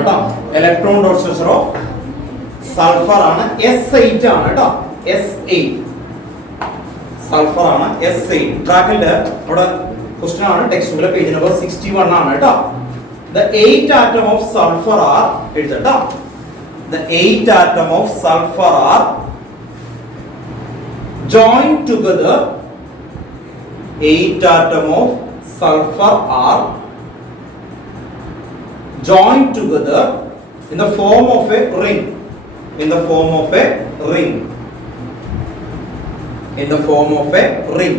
കേട്ടോ. Electron dot structure of sulphur ആണ് S8 ആണ് കേട്ടോ. S8 സൾഫർ ആണ് S8. ബ്രാക്കറ്റില് അവിടെ ക്വസ്റ്റ്യൻ ആണ്, ടെക്സ്റ്റ് ബുക്കിലെ പേജ് നമ്പർ 61 ആണ് കേട്ടോ. The 8 atom of sulfur are എഴുതട്ടോ. The 8 atom of sulfur are joined together. 8 atom of sulfur are joined together in the form of a ring. In the form of a ring. In the form of a ring.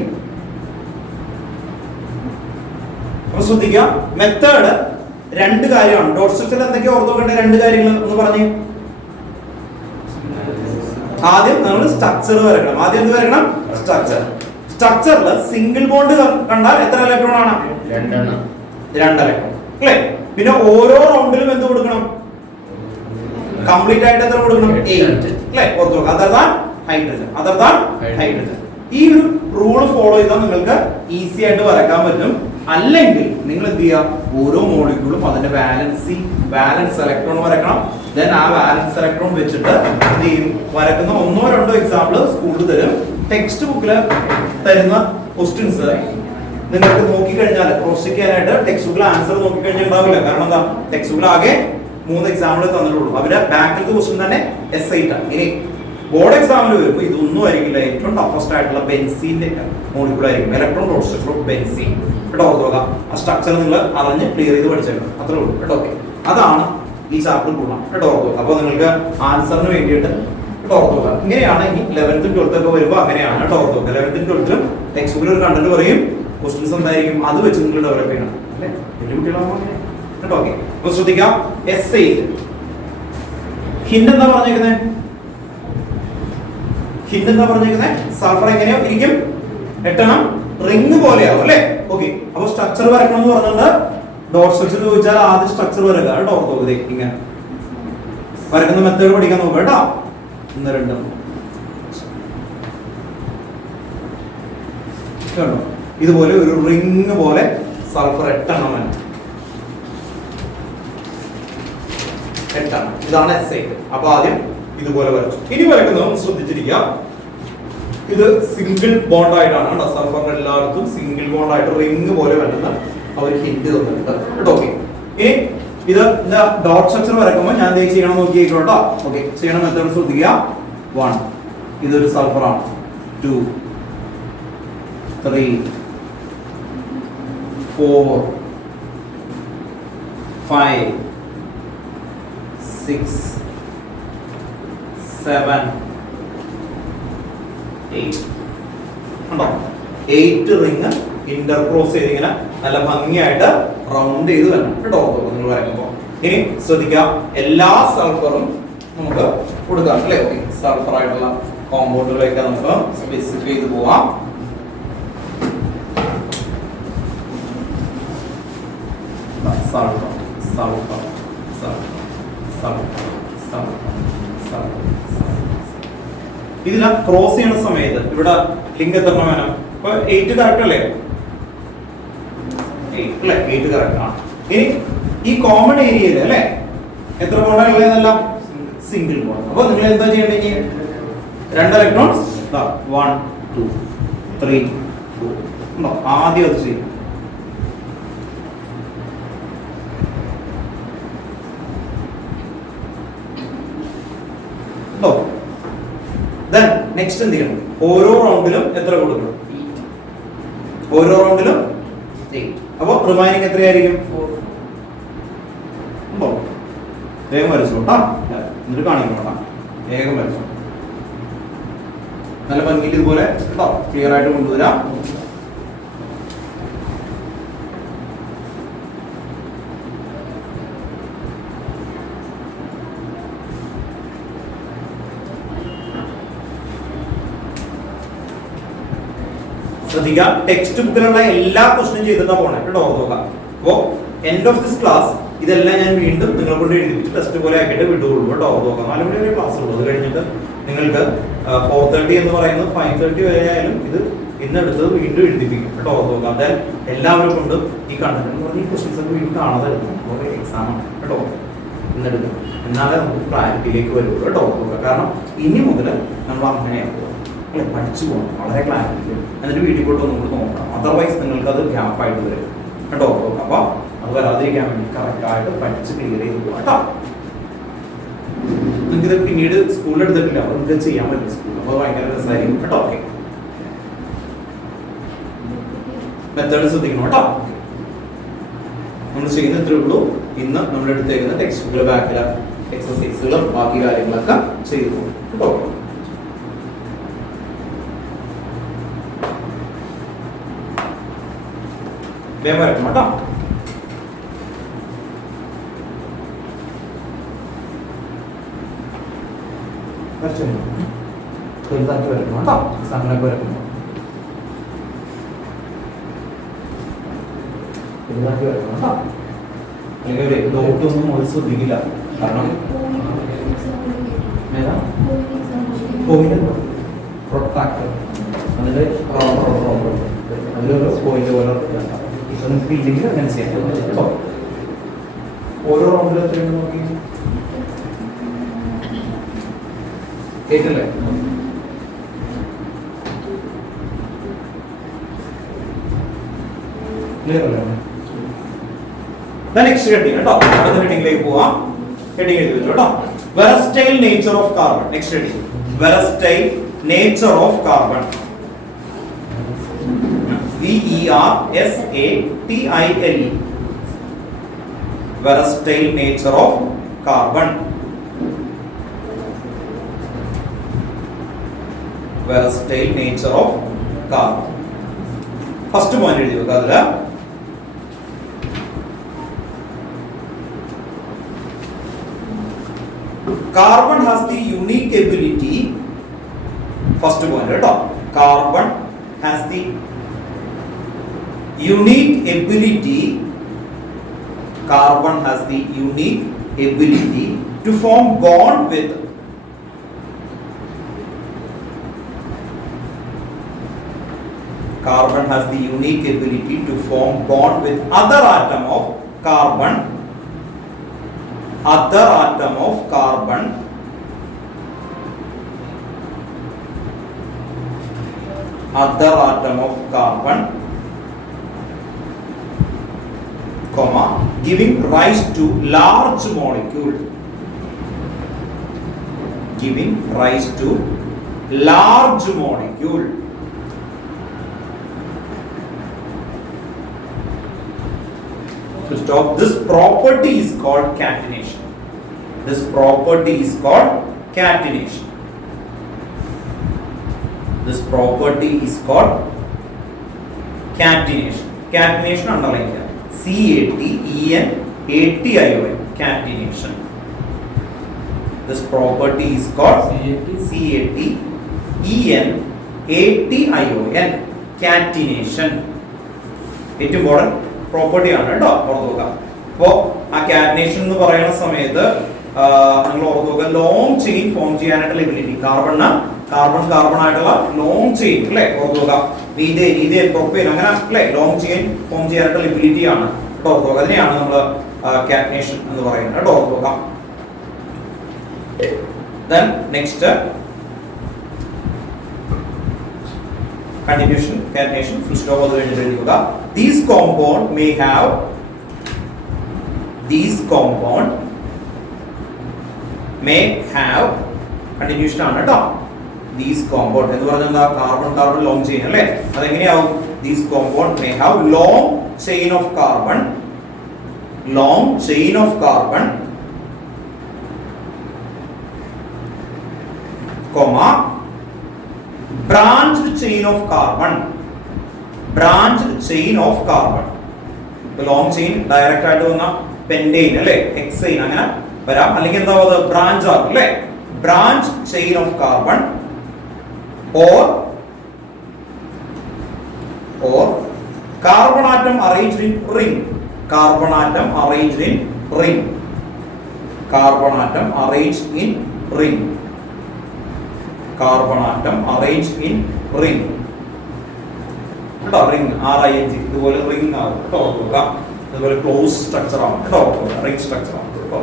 അപ്പോൾ ശ്രദ്ധിക്കുക, method രണ്ട് കാര്യമാണ്. Dot സ്ട്രക്ചറിൽ എന്തൊക്കെയാ ഓർത്ത് വെക്കേണ്ട രണ്ട് കാര്യങ്ങൾ ഒന്ന് പറഞ്ഞു. ആദ്യം നമ്മൾ സ്ട്രക്ചർ വരക്കണം. ആദ്യം എന്ത് വരക്കണം? സ്ട്രക്ചർ. സ്ട്രക്ചറിൽ സിംഗിൾ ബോണ്ട് കണ്ടാൽ എത്ര ഇലക്ട്രോൺ ആണ്? 2 ഇലക്ട്രോൺ അല്ലേ? പിന്നെ ഓരോ റൗണ്ടിലും എന്ത് കൊടുക്കണം? കംപ്ലീറ്റ് ആയിട്ട് എത്ര കൊടുക്കണം? 8 അല്ലേ? ഓർത്ത് വെക്കുക. Other than hydrogen. Other than hydrogen. ഈ ഒരു റൂൾ ഫോളോ ചെയ്താൽ നിങ്ങൾക്ക് ഈസി ആയിട്ട് വരക്കാൻ പറ്റും. അല്ലെങ്കിൽ നിങ്ങൾ എന്ത് ചെയ്യുക, ഓരോ മോളിക്യൂളും അതിന്റെ ബാലൻസ് ഇലക്ട്രോൺ വരക്കണം. ദെൻ ആ ബാലൻസ് ഇലക്ട്രോൺ വെച്ചിട്ട് എന്ത് ചെയ്യും, വരക്കുന്ന 1-2 എക്സാമ്പിൾ സ്കൂളിൽ തരും. ടെക്സ്റ്റ് ബുക്കിൽ തരുന്ന ക്വസ്റ്റ്യൻസ് നിങ്ങൾക്ക് നോക്കിക്കഴിഞ്ഞാൽ ക്രോസ് ചെക്ക് ചെയ്യാനായിട്ട് ടെക്സ്റ്റ് ബുക്കിൽ ആൻസർ നോക്കിക്കഴിഞ്ഞാൽ ഉണ്ടാവില്ല. കാരണം എന്താ, ടെക്സ്റ്റ് ബുക്കിൽ ആകെ 3 എക്സാമ്പിൾ തന്നിട്ടുള്ളൂ. അവരുടെ ബാക്കിലത്തെ ക്വസ്റ്റ്യൻ തന്നെ S8 ആണ്. ഇനി ബോർഡ് എക്സാമിൽ വരുമ്പോൾ ഇതൊന്നും ആയിരിക്കില്ല. ഏറ്റവും ടഫസ്റ്റ് ആയിട്ടുള്ള ബെൻസീന്റെ മോളിക്യൂൾ ആയിരിക്കും. Electron dot structure of benzene കേട്ടോ. ഓർത്ത് നോക്കാം. ആ സ്ട്രക്ചർ നിങ്ങൾ അറിഞ്ഞ് ക്ലിയർ ചെയ്ത് പഠിച്ചേക്കണം. അത്രേ ഉള്ളൂ കേട്ടോ. ഓക്കെ, അതാണ് ഈ ചാപ്റ്റർ കൂടാം കേട്ടോ. ഓർത്ത് നോക്കാം. അപ്പോൾ നിങ്ങൾക്ക് ആൻസറിന് വേണ്ടിയിട്ട് കേട്ടോ ഓർത്ത് നോക്കാം. ഇങ്ങനെയാണ് ഇനി 11th 12th ഒക്കെ വരുമ്പോൾ അങ്ങനെയാണ് കേട്ടോ. ഓർത്ത് നോക്കാം. 11th 12th ടെക്സ്റ്റ് ബുക്കിൽ ഒരു കണ്ടന്റ് പറയും, ക്വസ്റ്റ്യൻസ് എന്തായിരിക്കും അത് വെച്ച് നിങ്ങൾ ഡെവലപ്പ് ചെയ്യണം അല്ലേ. വലിയ കുട്ടികളാകുമ്പോൾ അങ്ങനെ കേട്ടോ. ഓക്കെ, അപ്പോൾ ശ്രദ്ധിക്കാം. S8 ഹിന്റ് എന്താ പറഞ്ഞേക്കുന്നത്? ഹിന്റ് എന്താ പറഞ്ഞേക്കുന്നത്? സൾഫർ എങ്ങനെയോ ഇരിക്കും, 8 റിംഗ് പോലെയാവും അല്ലേ. ഓക്കെ, അപ്പൊ സ്ട്രക്ചർ വരക്കണം എന്ന് പറഞ്ഞിട്ട് ഡോട്ട് സ്ട്രക്ചർ ചോദിച്ചാൽ ആദ്യം സ്ട്രക്ചർ വരക കേട്ടോ. ഓർത്തോക്കെ ഇങ്ങനെ വരക്കുന്ന മെത്തേഡ് പഠിക്കാൻ നോക്കുക കേട്ടോ. 1 2 കേട്ടോ. ഇതുപോലെ ഒരു റിംഗ് പോലെ സൾഫർ 8 വേണം. 8. ഇതാണ് S8. അപ്പൊ ആദ്യം ഇതുപോലെ വരച്ചു. ഇനി വരക്കുന്നത് ശ്രദ്ധിച്ചിരിക്കുക, ഇത് സിംഗിൾ ബോണ്ട് ആയിട്ടാണ് കേട്ടോ. സൾഫറിന്റെ എല്ലായിടത്തും സിംഗിൾ ബോണ്ട് ആയിട്ട് റിംഗ് പോലെ വരുന്ന അവർ ഹിന്റ് തന്നിട്ടുണ്ട് കേട്ടോ. ഓക്കെ, ഇനി ഇത് ഡോട്ട് സ്ട്രക്ചർ വരക്കുമ്പോൾ ഞാൻ ചെയ്യണം നോക്കിയേക്കോ കേട്ടോ. ഓക്കെ, ചെയ്യണം മെത്തേഡ് ശ്രദ്ധിക്കുക. 1 ഇതൊരു സൾഫർ ആണ്. 2 3 4 5 6 7 8 ഉണ്ടോ. 8 റിംഗ് ഇന്റർക്രോസ് ചെയ്ത് ഇങ്ങനെ നല്ല ഭംഗിയായിട്ട് റൗണ്ട് ചെയ്ത് വരണം കേട്ടോ നിങ്ങൾ വരയ്ക്കുമ്പോൾ. ഇനി ശ്രദ്ധിക്കാം, എല്ലാ സൾഫറും നമുക്ക് കൊടുക്കാം അല്ലേ. ഓക്കെ, സൾഫർ ആയിട്ടുള്ള കോമ്പൗണ്ടുകളൊക്കെ നമുക്ക് സ്പെസിഫൈ ചെയ്ത് പോവാം. Sulphur sulphur sulphur sulphur sulphur sulphur. ഇതില ക്രോസ് ചെയ്യുന്ന സമയത്ത് ഇവിടെ ലിങ്ക് എത്ര വേണം? ഇപ്പൊ 8 കറക്റ്റ് അല്ലേ? 8 അല്ലേ? 8 കറക്റ്റ് ആണ്. ഇനി ഈ കോമൺ ഏരിയയിൽ അല്ലേ എത്ര ബോണ്ടാണ് ഉള്ളതെല്ലാം? Single bond. അപ്പൊ നിങ്ങൾ എന്താ ചെയ്യേണ്ടത്? 2 ഇലക്ട്രോൺസ് 1 2 3 4 ഉണ്ടോ. ആദ്യം അത് ചെയ്യും. Then next എന്ത് ചെയ്യണം? ഓരോ റൗണ്ടിലും എത്ര കൊടുക്കണം? ഓരോ റൗണ്ടിലും 8. അപ്പോൾ റിമൈനിങ് എത്രയായിരിക്കും? 4. വേഗം വരച്ചോട്ടാ, എന്നിട്ട് കാണിക്കണം. വേഗം വരച്ചോ, നല്ല ഭംഗിയിൽ ഇതുപോലെ കേട്ടോ ക്ലിയർ ആയിട്ട് കൊണ്ടുവരാം. ശ്രദ്ധിക്കുക, ടെക്സ്റ്റ് ബുക്കിലുള്ള എല്ലാ ക്വസ്റ്റ്യനും ചെയ്തിട്ടാ പോണേ കേട്ടോ. നോക്കാം. അപ്പോൾ എൻഡ് ഓഫ് ദിസ് ക്ലാസ് ഇതെല്ലാം ഞാൻ വീണ്ടും നിങ്ങളെ കൊണ്ട് എഴുതിപ്പിച്ച് ടെസ്റ്റ് പോലെ ആക്കിയിട്ട് വിട്ടുകൊള്ളൂ കേട്ടോ. നോക്കാം, 4 മണി വരെ ക്ലാസ് ഉള്ളൂ. അത് കഴിഞ്ഞിട്ട് നിങ്ങൾക്ക് 4:30 എന്ന് പറയുന്നത് 5:30 വരെ ആയാലും ഇത് ഇന്നെടുത്തത് വീണ്ടും എഴുതിപ്പിക്കും കേട്ടോ. നോക്കാം, അതായത് എല്ലാവരും കൊണ്ട് ഈ കണ്ടന്റ് എന്ന് പറഞ്ഞ ഈ ക്വസ്റ്റ്യൻസ് ഒക്കെ വീണ്ടും കാണാതെ എക്സാം ആണ് കേട്ടോ. എന്നെടുക്കണം, എന്നാലേ നമുക്ക് ക്ലാരിറ്റിയിലേക്ക് വരുള്ളൂ കേട്ടോ. കാരണം ഇനി മുതൽ നമ്മൾ അങ്ങനെയാണ് അല്ലെ പഠിച്ചു പോകണം, വളരെ ക്ലാരിറ്റി. എന്നിട്ട് വീട്ടിൽ പോയിട്ട് ഒന്നും കൂടി നോക്കണം, അതർവൈസ് നിങ്ങൾക്ക് അത് ഗ്യാപ്പായിട്ട് വരും കേട്ടോ. അപ്പോൾ അത് വരാതിരിക്കാൻ വേണ്ടി കറക്റ്റായിട്ട് പഠിച്ച് ക്ലിയർ ചെയ്ത് പോകാം കേട്ടോ. നിങ്ങൾക്കിത് പിന്നീട് സ്കൂളിൽ എടുത്തിട്ടില്ല, അപ്പോൾ നിങ്ങൾക്ക് ചെയ്യാൻ പറ്റും സ്കൂളിൽ, അപ്പോൾ ഭയങ്കര രസമായിരിക്കും കേട്ടോ. ഓക്കെ, മെത്തേഡ് ശ്രദ്ധിക്കണം കേട്ടോ. നമ്മൾ ചെയ്യുന്ന ഇത്രേ ഉള്ളൂ. ഇന്ന് നമ്മൾ എടുത്തേക്കുന്ന ടെക്സ്റ്റ് ബുക്കിലെ ബാക്കിലെ എക്സസൈസുകളും ബാക്കി കാര്യങ്ങളൊക്കെ ചെയ്തു പോകും കേട്ടോ. വേഗം വരക്കണം കേട്ടോ. വലുതാക്കി വരക്കണം കേട്ടോ. എക്സാമിനൊക്കെ വരക്കണം, വലുതാക്കി വരക്കണം കേട്ടോ. അല്ലെങ്കിൽ നോട്ടൊന്നും അത് ശ്രദ്ധിക്കില്ല. കാരണം പ്രൊട്ടാക്ടർ അതില് അതിലൊരു പോയിന്റ് പോലെ നിങ്ങൾക്ക് ഇല്ലെങ്കിൽ അങ്ങനെ ചെയ്യാൻ കേട്ടോ. ഓരോ റൗണ്ടിലും എത്രയാണ് നോക്കി കേട്ടില്ലേ? ക്ലിയർ അല്ലേ? നെക്സ്റ്റ് ഹെഡിങ് കേട്ടോ. അടുത്ത ഹെഡിങ്ങിലേക്ക് പോവാം. ഹെഡിങ് എഴുതി വെച്ചു കേട്ടോ. Versatile nature of carbon. Next heading versatile nature of carbon. VERSATILE. Versatile nature of carbon. Versatile nature of carbon. First point എഴുതി വെക്കുക. അതില് carbon has the unique ability. First point കേട്ടോ. Carbon has the unique ability. Carbon has the unique ability to form bond with carbon has the unique ability to form bond with other atom of carbon, other atom of carbon, other atom of carbon, comma, giving rise to large molecule, giving rise to large molecule. To stop, this property is called catenation. This property is called catenation. This property is called catenation. Catenation underline here. CATENATION. Catenation. This property is called CATENATION. Catenation. ഏറ്റവും important property ആണ് കേട്ടോ. ഓർത്ത് നോക്കുക. അപ്പോൾ ആ catenation എന്ന് പറയുന്ന സമയത്ത് നിങ്ങൾ ഓർത്ത് നോക്കുക, ലോങ് ചെയിൻ ഫോം ചെയ്യാനായിട്ടുള്ള എബിലിറ്റി. കാർബൺ ആയിട്ടുള്ള ലോങ് ചെയിൻ അല്ലേ, ഓർത്ത് നോക്കുക. മീഥേൻ പ്രൊപ്പേൻ അങ്ങനെ അല്ലേ, ലോങ് ചെയിൻ ഫോം ചെയ്യാനായിട്ടുള്ള എബിലിറ്റി ആണ് കേട്ടോ. ഓർത്ത് നോക്കുക. അതിനെയാണ് നമ്മൾ കാറ്റനേഷൻ എന്ന് പറയുന്നത് കേട്ടോ. ഓർത്ത് നോക്കാം. Then next continuation, catenation, full stop അത് കഴിഞ്ഞിട്ട് എഴുതുക. These compound may have continuation ആണ് കേട്ടോ. These compound എന്ന് പറഞ്ഞാൽ എന്താ, കാർബൺ ലോങ് ചെയിൻ അല്ലേ. അതെങ്ങനെയാവും? These compound may have long chain of carbon, comma, branched chain of carbon. Long chain direct ആയിട്ട് വന്ന പെന്റെയിൻ അല്ലേ, ഹെക്സെയിൻ അങ്ങനെ വരാം. അല്ലെങ്കിൽ എന്താ ബ്രാഞ്ച് ആകും അല്ലേ. Branch chain of carbon or carbon atom arranged in ring. Carbon atom arranged in ring. Carbon atom arranged in ring. Carbon atom arranged in ring. കേട്ടോ, റിംഗ് RING ഇതുപോലെ റിംഗ് ആവും കേട്ടോ. അതുപോലെ ക്ലോസ് സ്ട്രക്ചർ ആവും കേട്ടോ, ring structure ആവും കേട്ടോ.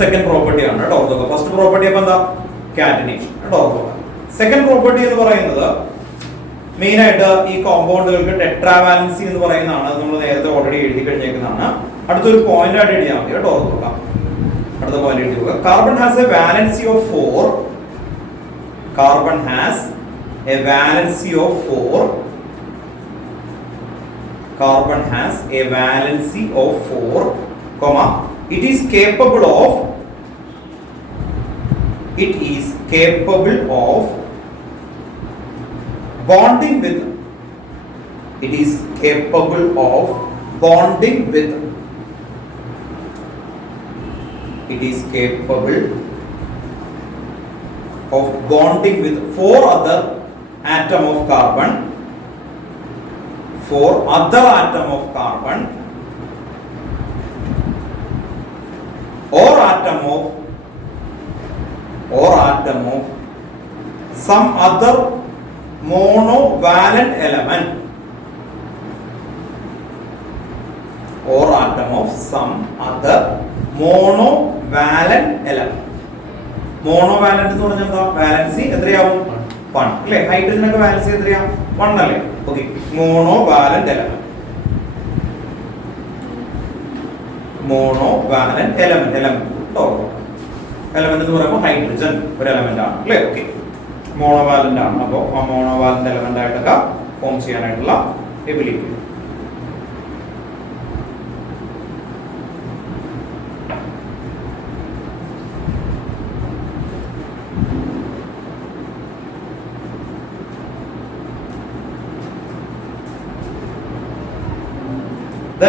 Second property ആണ് കേട്ടോ. ഓർത്തോക്കുക. ഫസ്റ്റ് പ്രോപ്പർട്ടി അപ്പൊ എന്താ? കാറ്റനേഷൻ കേട്ടോ. ഓർത്തോക്കുക. സെക്കൻഡ് പ്രോപ്പർട്ടി എന്ന് പറയുന്നത് മെയിൻ ആയിട്ട് ഈ കോമ്പൗണ്ടുകൾക്ക് ടെട്രാവാലൻസി എന്ന് പറയുന്നതാണ്. നമ്മൾ നേരത്തെ ഓൾറെഡി എഴുതി കഴിഞ്ഞേക്കുന്നതാണ്. അടുത്തൊരു പോയിന്റ് ആയിട്ട് എഴുതിയാൽ മതി കേട്ടോ. ഓർത്തോക്കുക. അടുത്ത പോയിന്റ് എഴുതി നോക്കുക. Carbon has A valency of 4. Carbon has A valency of 4. Carbon has a valency of 4, comma, it is capable of bonding with it is capable of bonding with it is capable of bonding with 4 other atom of carbon, 4 other atom of carbon or atom of some other monovalent element or atom of some other monovalent element. Monovalent എന്ന് പറഞ്ഞാൽ എന്താ? Valency എത്രയാവും? 1 അല്ലേ? ഹൈഡ്രജനൊക്കെ valency എത്രയാ? 1 അല്ലേ? Okay. Monovalent element. Monovalent element ട്ടോ. Element എന്ന് പറയുമ്പോൾ ഹൈഡ്രജൻ ഒരു എലമെന്റ് ആണ് അല്ലേ? ഓക്കേ. മോണോവാലന്റ് ആണ്. അപ്പോൾ ആ മോണോവാലന്റ് എലമെന്റ് ആയിട്ടൊക്കെ ഫോം ചെയ്യാനായിട്ടുള്ള എബിലിറ്റി.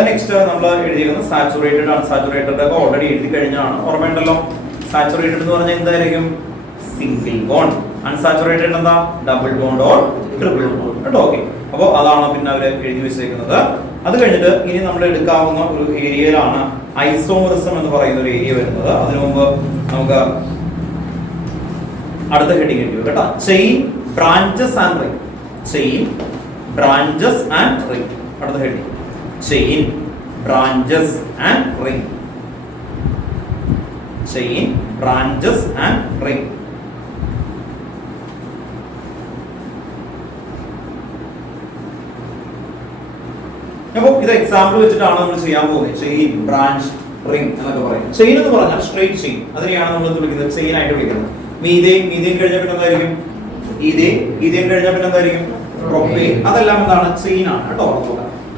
നെക്സ്റ്റ് നമ്മൾ എഴുതിയിരിക്കുന്നത് സാച്ചുറേറ്റഡ് ആണ്. സാച്ചുറേറ്റഡ് ഒക്കെ ഓൾറെഡി എഴുതി കഴിഞ്ഞാണ്. ഓർമ്മയുണ്ടല്ലോ. സാച്ചുറേറ്റഡ് എന്ന് പറഞ്ഞാൽ എന്തായിരിക്കും? Single bond. അൺസാച്ചുറേറ്റഡ് എന്താ? Double bond or triple bond കേട്ടോ. ഓക്കെ. അപ്പോൾ അതാണ് പിന്നെ അവർ എഴുതി വെച്ചിരിക്കുന്നത്. അത് കഴിഞ്ഞിട്ട് ഇനി നമ്മൾ എടുക്കാവുന്ന ഒരു ഏരിയയിലാണ് ഐസോമറിസം എന്ന് പറയുന്ന ഒരു ഏരിയ വരുന്നത്. അതിനു മുമ്പ് നമുക്ക് അടുത്ത ഹെഡിങ് എഴുതി കേട്ടോ. Chain, branches and ring. Chain, branches and ring. അടുത്ത heading chain, branches and ring. Chain, branches and ring. അപ്പോൾ ഇത് എക്സാമ്പിൾ വെച്ചിട്ടാണ് നമ്മൾ ചെയ്യാൻ പോകുന്നത്. ചെയിൻ, ബ്രാഞ്ച്, റിംഗ് എന്നൊക്കെ പറയും. ചെയിൻ എന്ന് പറഞ്ഞാൽ സ്ട്രേറ്റ് ചെയിൻ. അതിനെയാണ് നമ്മൾ വിളിക്കുന്നത് ചെയിൻ ആയിട്ട് വിളിക്കുന്നത്. മീഥേൻ കഴിഞ്ഞാൽ പിന്നെ എന്തായിരിക്കും? ഈഥേൻ കഴിഞ്ഞാൽ പിന്നെ എന്തായിരിക്കും? പ്രൊപ്പേൻ. അതെല്ലാം എന്താണ്? ചെയിൻ ആണ് കേട്ടോ.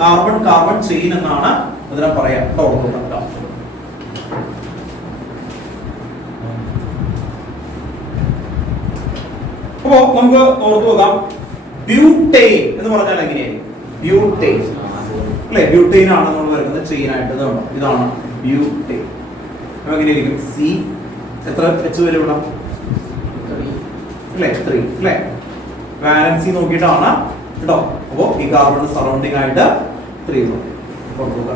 കാർബൺ ചെയിൻ എന്നാണ് അതിനെ പറയാം കേട്ടോ. അപ്പോ നമുക്ക് ഓർത്തു നോക്കാം. ബ്യൂട്ടെയിൻ എന്ന് പറഞ്ഞാൽ എങ്ങനെയായിരിക്കും? ബ്യൂട്ടെയിൻ അല്ലെ? ബ്യൂട്ടെയിൻ ആണ് നമ്മൾ വരുന്നത് ചെയിൻ ആയിട്ട്. ഇതാണ് ബ്യൂട്ടെയിൻ. അപ്പൊ എങ്ങനെയായിരിക്കും? സി എത്ര എച്ച് വരെ ഇവിടെ അല്ലെ? 3 അല്ലെ? വാലൻസി നോക്കിയിട്ടാണ് കേട്ടോ. അപ്പോ ഈ കാർബൺ സറൗണ്ടിങ് ആയിട്ട് 3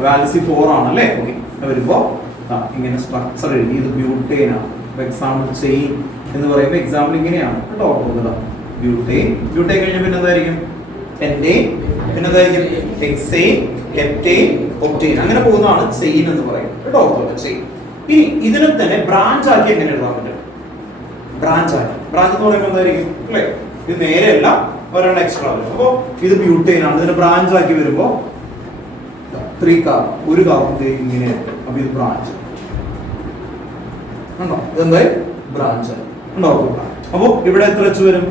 വാലൻസി 4 ആണ് അല്ലേ? ഓക്കെ. വരുമ്പോ ഇങ്ങനെ സ്ട്രക്ചർ എഴുതി. ഇത് ബ്യൂട്ടെയിൻ ആണ്. എക്സാമ്പിൾ ചെയിൻ എന്ന് പറയുമ്പോൾ എക്സാമ്പിൾ ഇങ്ങനെയാണ് കേട്ടോ. ബ്യൂട്ടെയിൻ കഴിഞ്ഞ പിന്നെ എന്തായിരിക്കും? പെന്റെയിൻ, പിന്നെ എന്തായിരിക്കും? Hexane, heptane, octane. അങ്ങനെ പോകുന്നതാണ് ചെയിൻ എന്ന് പറയുന്നത് കേട്ടോ. ചെയിൻ. ഇനി ഇതിനെ തന്നെ ബ്രാഞ്ച് ആക്കി എങ്ങനെ എഴുതാൻ പറ്റും? ബ്രാഞ്ച് ആക്കി. ബ്രാഞ്ച് എന്ന് പറയുമ്പോൾ എന്തായിരിക്കും? അല്ലേ? ഇത് നേരെയല്ല, ഒരെണ്ണം എക്സ്ട്രാ വരും. അപ്പോൾ ഇത് ബ്യൂട്ടെയിൻ ആണ്. ഇതിനെ ബ്രാഞ്ച് ആക്കി വരുമ്പോൾ 3 കാർബൺ, ഒരു കാർബൺ ഇങ്ങനെ. അപ്പൊ ഇത് ബ്രാഞ്ച് ഉണ്ടോ? ഇതെന്തായി? ബ്രാഞ്ച് ഉണ്ടോ? അപ്പൊ ഇവിടെ എത്ര എച്ച് വരും?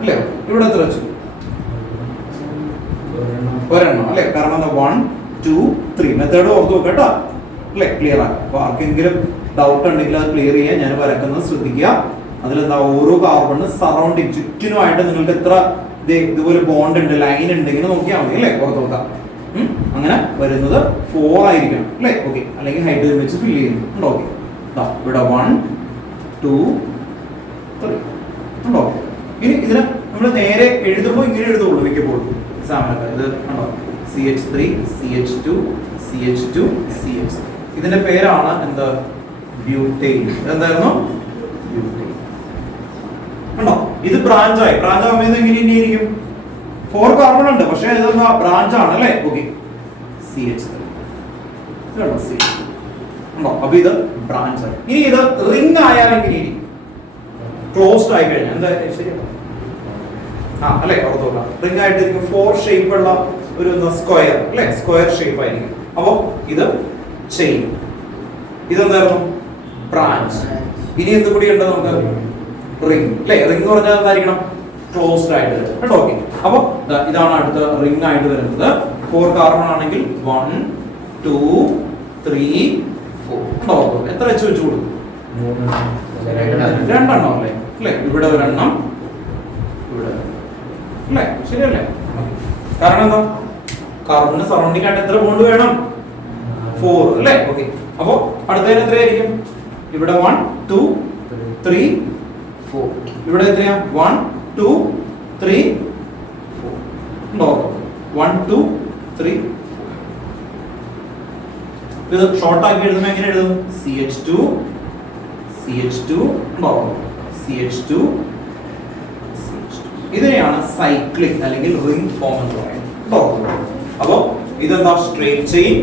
അല്ലേ? ഇവിടെ എത്ര എച്ച്? ഒരെണ്ണം അല്ലേ? കാരണം എന്താ? 1 2 3 മെത്തേഡ് ഓർത്ത് നോക്കുക കേട്ടോ. അല്ലേ? ക്ലിയർ ആണ്. അപ്പൊ ആർക്കെങ്കിലും ഡൗട്ട് ഉണ്ടെങ്കിൽ അത് ക്ലിയർ ചെയ്യാൻ ഞാൻ വരക്കുന്നത് ശ്രദ്ധിക്കുക. അതിലെന്താ? ഓരോ കാർബണിന് സറൗണ്ടിങ് ചുറ്റിനുമായിട്ട് നിങ്ങൾക്ക് എത്ര ഇതുപോലെ ബോണ്ട് ഉണ്ട്, ലൈൻ ഉണ്ട്, ഇങ്ങനെ നോക്കിയാൽ മതി അല്ലേ? ഓർത്ത് നോക്കാം. അങ്ങനെ വരുന്നത് 4 ആയിരിക്കണം അല്ലേ? ഓക്കെ. അല്ലെങ്കിൽ ഹൈഡ്രജൻ വെച്ച് ഫില്ല് ചെയ്യുന്നു. ഓക്കെ. ഇവിടെ 1 2 3 ഉണ്ടോ? ഇനി ഇതിനെ നമ്മൾ നേരെ എഴുതുമ്പോൾ ഇങ്ങനെ എഴുതുള്ളൂ മിക്കപ്പോഴും എക്സാമിനൊക്കെ. ഇത് ഉണ്ടോ? CH3 CH2 CH2 CH. ഇതിന്റെ പേരാണ് എന്താ? ബ്യൂട്ടെയിൻ. എന്തായിരുന്നു? ബ്യൂട്ടെയിൻ. ഉണ്ടോ? ഇത് ബ്രാഞ്ച് ആയി. ബ്രാഞ്ച് ആവുമ്പോൾ എങ്ങനെയായിരിക്കും? 4 കാർബൺ ഉണ്ട്, പക്ഷേ ഇതെന്താ? ബ്രാഞ്ച് ആണ് അല്ലേ? ഓക്കെ. CH3 ഉണ്ടോ? അപ്പൊ ഇത് ബ്രാഞ്ച് ആയി. ഇനി ഇത് റിംഗ് ആയാൽ എങ്ങനെ ക്ലോസ്ഡ് ആയി കഴിഞ്ഞാൽ എന്താ ശരിയല്ല അല്ലെ? ഓർത്തോളാം, റിംഗ് ആയിട്ടിരിക്കും 4 ഷേപ്പ് ഉള്ള ഒരു സ്ക്വയർ അല്ലെ? സ്ക്വയർ ഷേപ്പ് ആയിരിക്കും. അപ്പൊ ഇത് ചെയിൻ, ഇതെന്തായിരുന്നു ബ്രാഞ്ച്. ഇനി എന്ത് കൂടി ഉണ്ട് നമുക്ക്? റിംഗ് അല്ലെ? റിംഗ് എന്ന് പറഞ്ഞാൽ എന്തായിരിക്കണം? ക്ലോസ്ഡ് ആയിട്ട് കേട്ടോ. ഓക്കെ, അപ്പൊ ഇതാണ് അടുത്ത റിംഗ് ആയിട്ട് വരുന്നത്. 4 കാർബൺ ആണെങ്കിൽ 1 2 3 4. എത്ര വെച്ച് കൊടുക്കും? 2 എണ്ണം അല്ലേ? ഇവിടെ ഒരെണ്ണം, ഇവിടെ അല്ലേ? ശരിയല്ലേ? കാരണം എന്താ? കാർബണിന് സറൗണ്ടിങ് ആയിട്ട് എത്ര ബോണ്ട് വേണം? 4 അല്ലേ? ഓക്കെ, അപ്പൊ അടുത്തതിന് എത്രയായിരിക്കും? ഇവിടെ 1 2 3 4. ഇവിടെ എത്രയാ? 1 2 3 4 ഉണ്ടോ? 1 2 3 4. ഇത് ഷോർട്ട് ആക്കി എഴുതുമ്പോൾ എങ്ങനെ എഴുതും? CH2 CH2 ഉണ്ടോ? CH2 CH2. ഇതിനെയാണ് സൈക്ലിക് അല്ലെങ്കിൽ റിംഗ് ഫോം എന്ന് പറയുന്നത്. അപ്പോ ഇതെന്താ? Straight chain.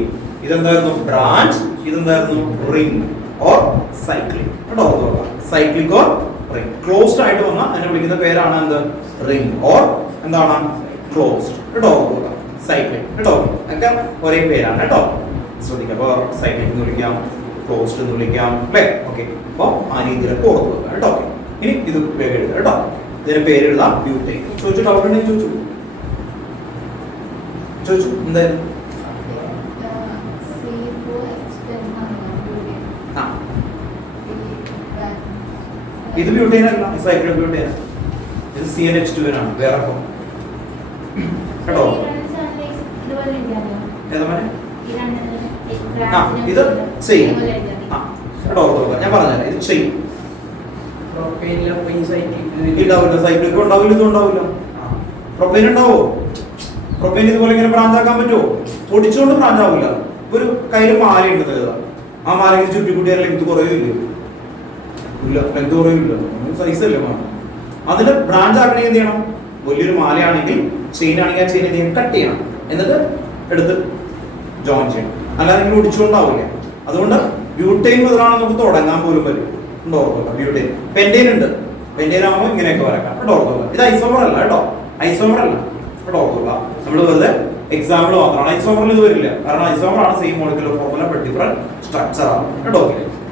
ഇതെന്തായിരുന്നു? ബ്രാഞ്ച്. ഇതെന്തായിരുന്നു? റിംഗ് ഓർ സൈക്ലിക് കേട്ടോ. Cyclic or ring. ക്ലോസ്ഡ് ആയിട്ട് വന്ന അതിനെ വിളിക്കുന്ന പേരാണ് എന്ത്? റിംഗ് ഓർ എന്താണ്? ക്ലോസ്ഡ് കേട്ടോ. സൈക്ലിക് കേട്ടോ. ഒക്കെ ഒരേ പേരാണ് കേട്ടോ. ശ്രദ്ധിക്കാം. അപ്പൊ സൈക്ലിക് എന്ന് വിളിക്കാം, ക്ലോസ്ഡ് എന്ന് വിളിക്കാം അല്ലേ? ഓക്കെ, അപ്പൊ ആ രീതിയിലൊക്കെ ഓർത്ത് വെക്കാം കേട്ടോ. ഇനി ഇത് വേഗം എഴുതാം കേട്ടോ. ഇതിന്റെ പേര് എഴുതാം ബ്യൂട്ടൈൻ. ചോദിച്ചു ഡൗട്ട് ഉണ്ടെങ്കിൽ ചോദിച്ചു എന്തായാലും ഇത് ബ്യൂട്ടൈൻ അല്ല, സൈക്ലിക് ബ്യൂട്ടൈൻ. ഇത് CnH2 ആണ് വേറെ കേട്ടോ. ഇത് ചെയ്യും കേട്ടോ. ഞാൻ പറഞ്ഞുതരാം, ഇത് ചെയ്യും. സൈക്ലിക് ഉണ്ടാവില്ല, ഇത് ഉണ്ടാവില്ല. പ്രൊപ്പൈൻ ഉണ്ടാവോ? പ്രൊപ്പൈൻ ഇതുപോലെ ഇങ്ങനെ ബ്രാഞ്ച് ആക്കാൻ പറ്റുമോ? ഒടിച്ചുകൊണ്ട് ബ്രാഞ്ച് ആവില്ല. ഒരു കയ്യിൽ മാലയുണ്ട് കരുതാ, ആ മാലയ്ക്ക് ചുറ്റിക്കുട്ടിയാൽ ലെങ്ത് കുറയില്ല, ലെങ്ത് കുറയില്ല, സൈസ് അല്ലേ മാല. അതിന്റെ ബ്രാഞ്ച് ആക്കണമെങ്കിൽ എന്ത് ചെയ്യണം? വലിയൊരു മാലയാണെങ്കിൽ, ചെയിൻ ആണെങ്കിൽ ആ ചെയിൻ എന്ത് ചെയ്യണം? കട്ട് ചെയ്യണം, എന്നിട്ട് എടുത്ത് ജോയിൻ ചെയ്യണം. അല്ലാതെ നിങ്ങൾ ഒടിച്ചുകൊണ്ടാവില്ല. അതുകൊണ്ട് ബ്യൂട്ടൈൻ മുതലാണ് നമുക്ക് തുടങ്ങാൻ പോലും പറ്റും. ബ്യൂട്ടൈൻ. പെന്റൈൻ ഉണ്ട്. പെന്റൈൻ ആകുമ്പോൾ ഇങ്ങനെയൊക്കെ വരക്കാം കേട്ടോ. ഇത് ഐസോമർ അല്ല കേട്ടോ, ഐസോമർ അല്ല കേട്ടോ. നമ്മൾ വെറുതെ എക്സാമ്പിൾ മാത്രമാണ്. ഐസോമറിൽ ഇത് വരില്ല, കാരണം ഐസോമർ ആണ് same molecular formula but different structure ആണ് കേട്ടോ.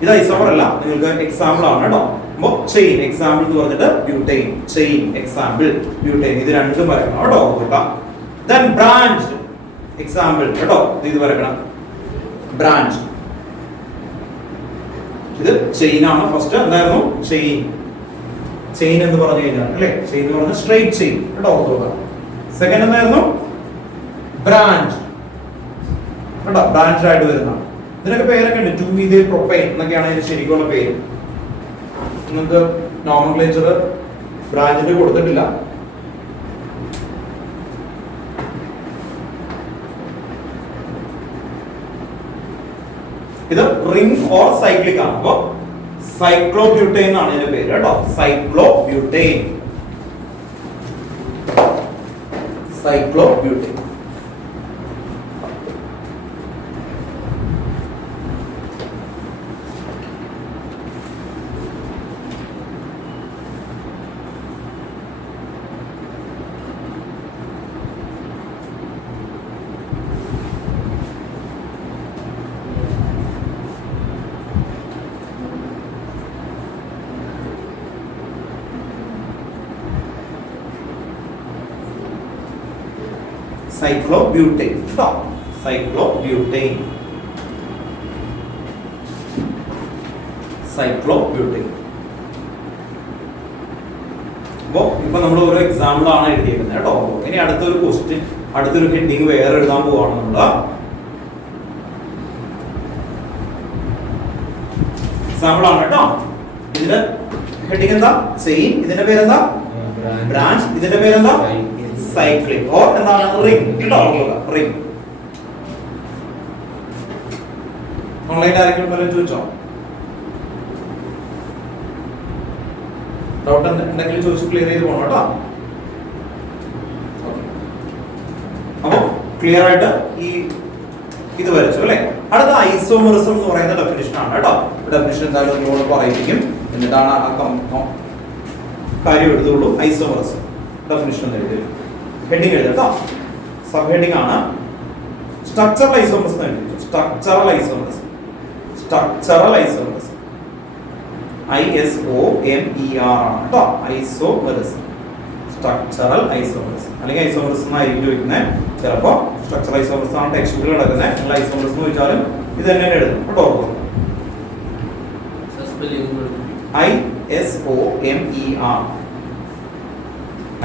ഇത് ഐസോമർ അല്ല, നിങ്ങൾക്ക് എക്സാമ്പിൾ ആണ് കേട്ടോ. അപ്പൊ ചെയിൻ എക്സാമ്പിൾ എന്ന് പറഞ്ഞിട്ട് ബ്യൂട്ടൈൻ, ചെയിൻ എക്സാമ്പിൾ ബ്യൂട്ടൈൻ, ഇത് രണ്ടും വരക്കണം കേട്ടോ. ദെൻ ബ്രാഞ്ച് എക്സാമ്പിൾ കേട്ടോ. ഇത് വരക്കണം ബ്രാഞ്ച്. ഇത് ചെയിൻ ആണ്. ഫസ്റ്റ് എന്തായിരുന്നു? ചെയിൻ. ചെയിൻ എന്ന് പറഞ്ഞു കഴിഞ്ഞാൽ അല്ലേ? ചെയിൻ എന്ന് പറഞ്ഞാൽ സ്ട്രൈറ്റ് ചെയിൻ കേട്ടോ. സെക്കൻഡ് എന്തായിരുന്നു? ബ്രാഞ്ച് കേട്ടോ. ബ്രാഞ്ച് ആയിട്ട് വരുന്ന ഇതിനൊക്കെ പേരൊക്കെ ഉണ്ട്. 2-methyl propane എന്നൊക്കെയാണ് ഇതിന് ശരിക്കുള്ള പേര്. നിങ്ങൾക്ക് നോമൻക്ലേച്ചർ ബ്രാഞ്ചിന്റെ കൊടുത്തിട്ടില്ല. ഇത് റിംഗ് ഓർ സൈക്ലിക് ആണ്. അപ്പൊ സൈക്ലോബ്യൂട്ടൈൻ എന്നാണ് ഇതിന്റെ പേര് കേട്ടോ. Cyclobutane, cyclobutane. Cyclobutane. Stop. Cyclobutane. Cyclobutane. അപ്പോൾ ഇപ്പൊ നമ്മൾ ഓരോ എക്സാമ്പിൾ ആണ് എഴുതിയിരിക്കുന്നത് കേട്ടോ. ഇനി അടുത്തൊരു ക്വസ്റ്റ്യൻ, അടുത്തൊരു ഹെഡിങ് വേറെ എഴുതാൻ പോവാണ് നമ്മൾ. എക്സാമ്പിൾ ആണ് കേട്ടോ. ഇതിന്റെ ഹെഡിങ് എന്താ? ചെയിൻ. ഇതിന്റെ പേരെന്താ? ബ്രാഞ്ച്. ഇതിന്റെ പേരെന്താ? സൈക്ലിക് ഓർ എന്താണ്? റിംഗ് കേട്ടോ. റിംഗ്. ഓൺലൈൻ ആരെങ്കിലും വല്ലതും ചോദിച്ചോ? ഡൗട്ട് എന്തെങ്കിലും ചോദിച്ചു ക്ലിയർ ചെയ്ത് പോകണം കേട്ടോ. അപ്പൊ ക്ലിയർ ആയിട്ട് ഈ ഇത് വരച്ചു അല്ലെ? അടുത്ത ഐസോമെറിസം എന്ന് പറയുന്ന ഡെഫിനിഷൻ ആണ് കേട്ടോ. ഡെഫിനിഷൻ എന്തായാലും നിങ്ങളോട് പറയിപ്പിക്കും, എന്നിട്ടാണ് ആ കാര്യം എഴുതുള്ളൂ. ഐസോമെറിസം ഡെഫിനിഷൻ എന്ന് എഴുതി ഹെഡിങ് എഴുതാം. സബ് ഹെഡിങ് ആണ് സ്ട്രക്ചറൽ ഐസോമെറിസം എന്ന് എഴുതി. Structural isomerism, structural isomerism, ISOMER ആണ് കേട്ടോ. ഐസോമെറിസം, സ്ട്രക്ചറൽ ഐസോമെറിസം അല്ലെങ്കിൽ ഐസോമെറിസം എന്നായിരിക്കും ചോദിക്കുന്നത്. ചിലപ്പോൾ സ്ട്രക്ചറൽ ഐസോമെറിസം ആണ് ടെക്സ്റ്റ് ബുക്കിൽ കിടക്കുന്നത്. നിങ്ങൾ ഐസോമെറിസം എന്ന് ചോദിച്ചാലും ഇത് തന്നെ എഴുതും കേട്ടോ. ISOMER,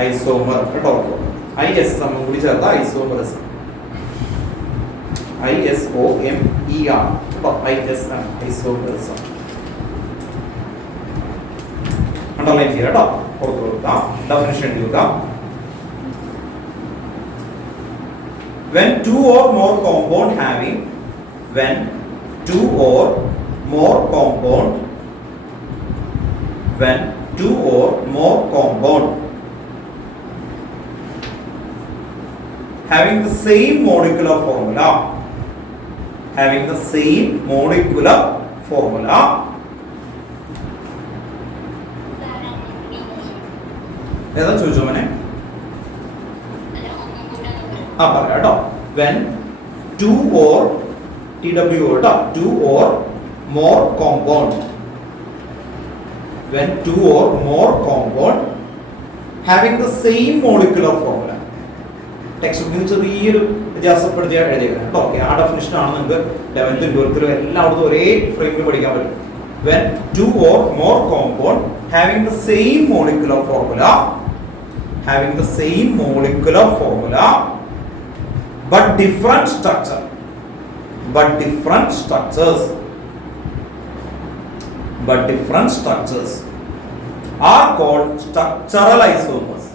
ഐസോമർ കേട്ടോ. ISM കൂടി ചേർത്ത ഐസോമെറിസം, ISOMER കേട്ടോ. ISM, isomerism. അണ്ടർലൈൻ ചെയ്യാം കേട്ടോ. പുറത്ത് കൊടുക്കാം. ഡെഫിനിഷൻ എഴുതാം. When two or more compound having when two or more compound having the same molecular formula ഏതാ ചോദിച്ചോ മോനെ? പറയാം കേട്ടോ. When two or TWO കേട്ടോ, two or more compound, when two or more compound having the same molecular formula. Text ബുക്കിൽ ചെറിയൊരു വ്യത്യാസപ്പെടുത്തി എഴുതിയേക്കുന്നത് കേട്ടോ. Okay, ആ ഡെഫിനിഷൻ ആണ് നിങ്ങൾക്ക് 11th 12th എല്ലായിടത്തും ഒരേ ഫ്രെയിമിൽ പഠിക്കാൻ പറ്റും. When two or more compound having the same molecular formula but different structures are called structural isomers.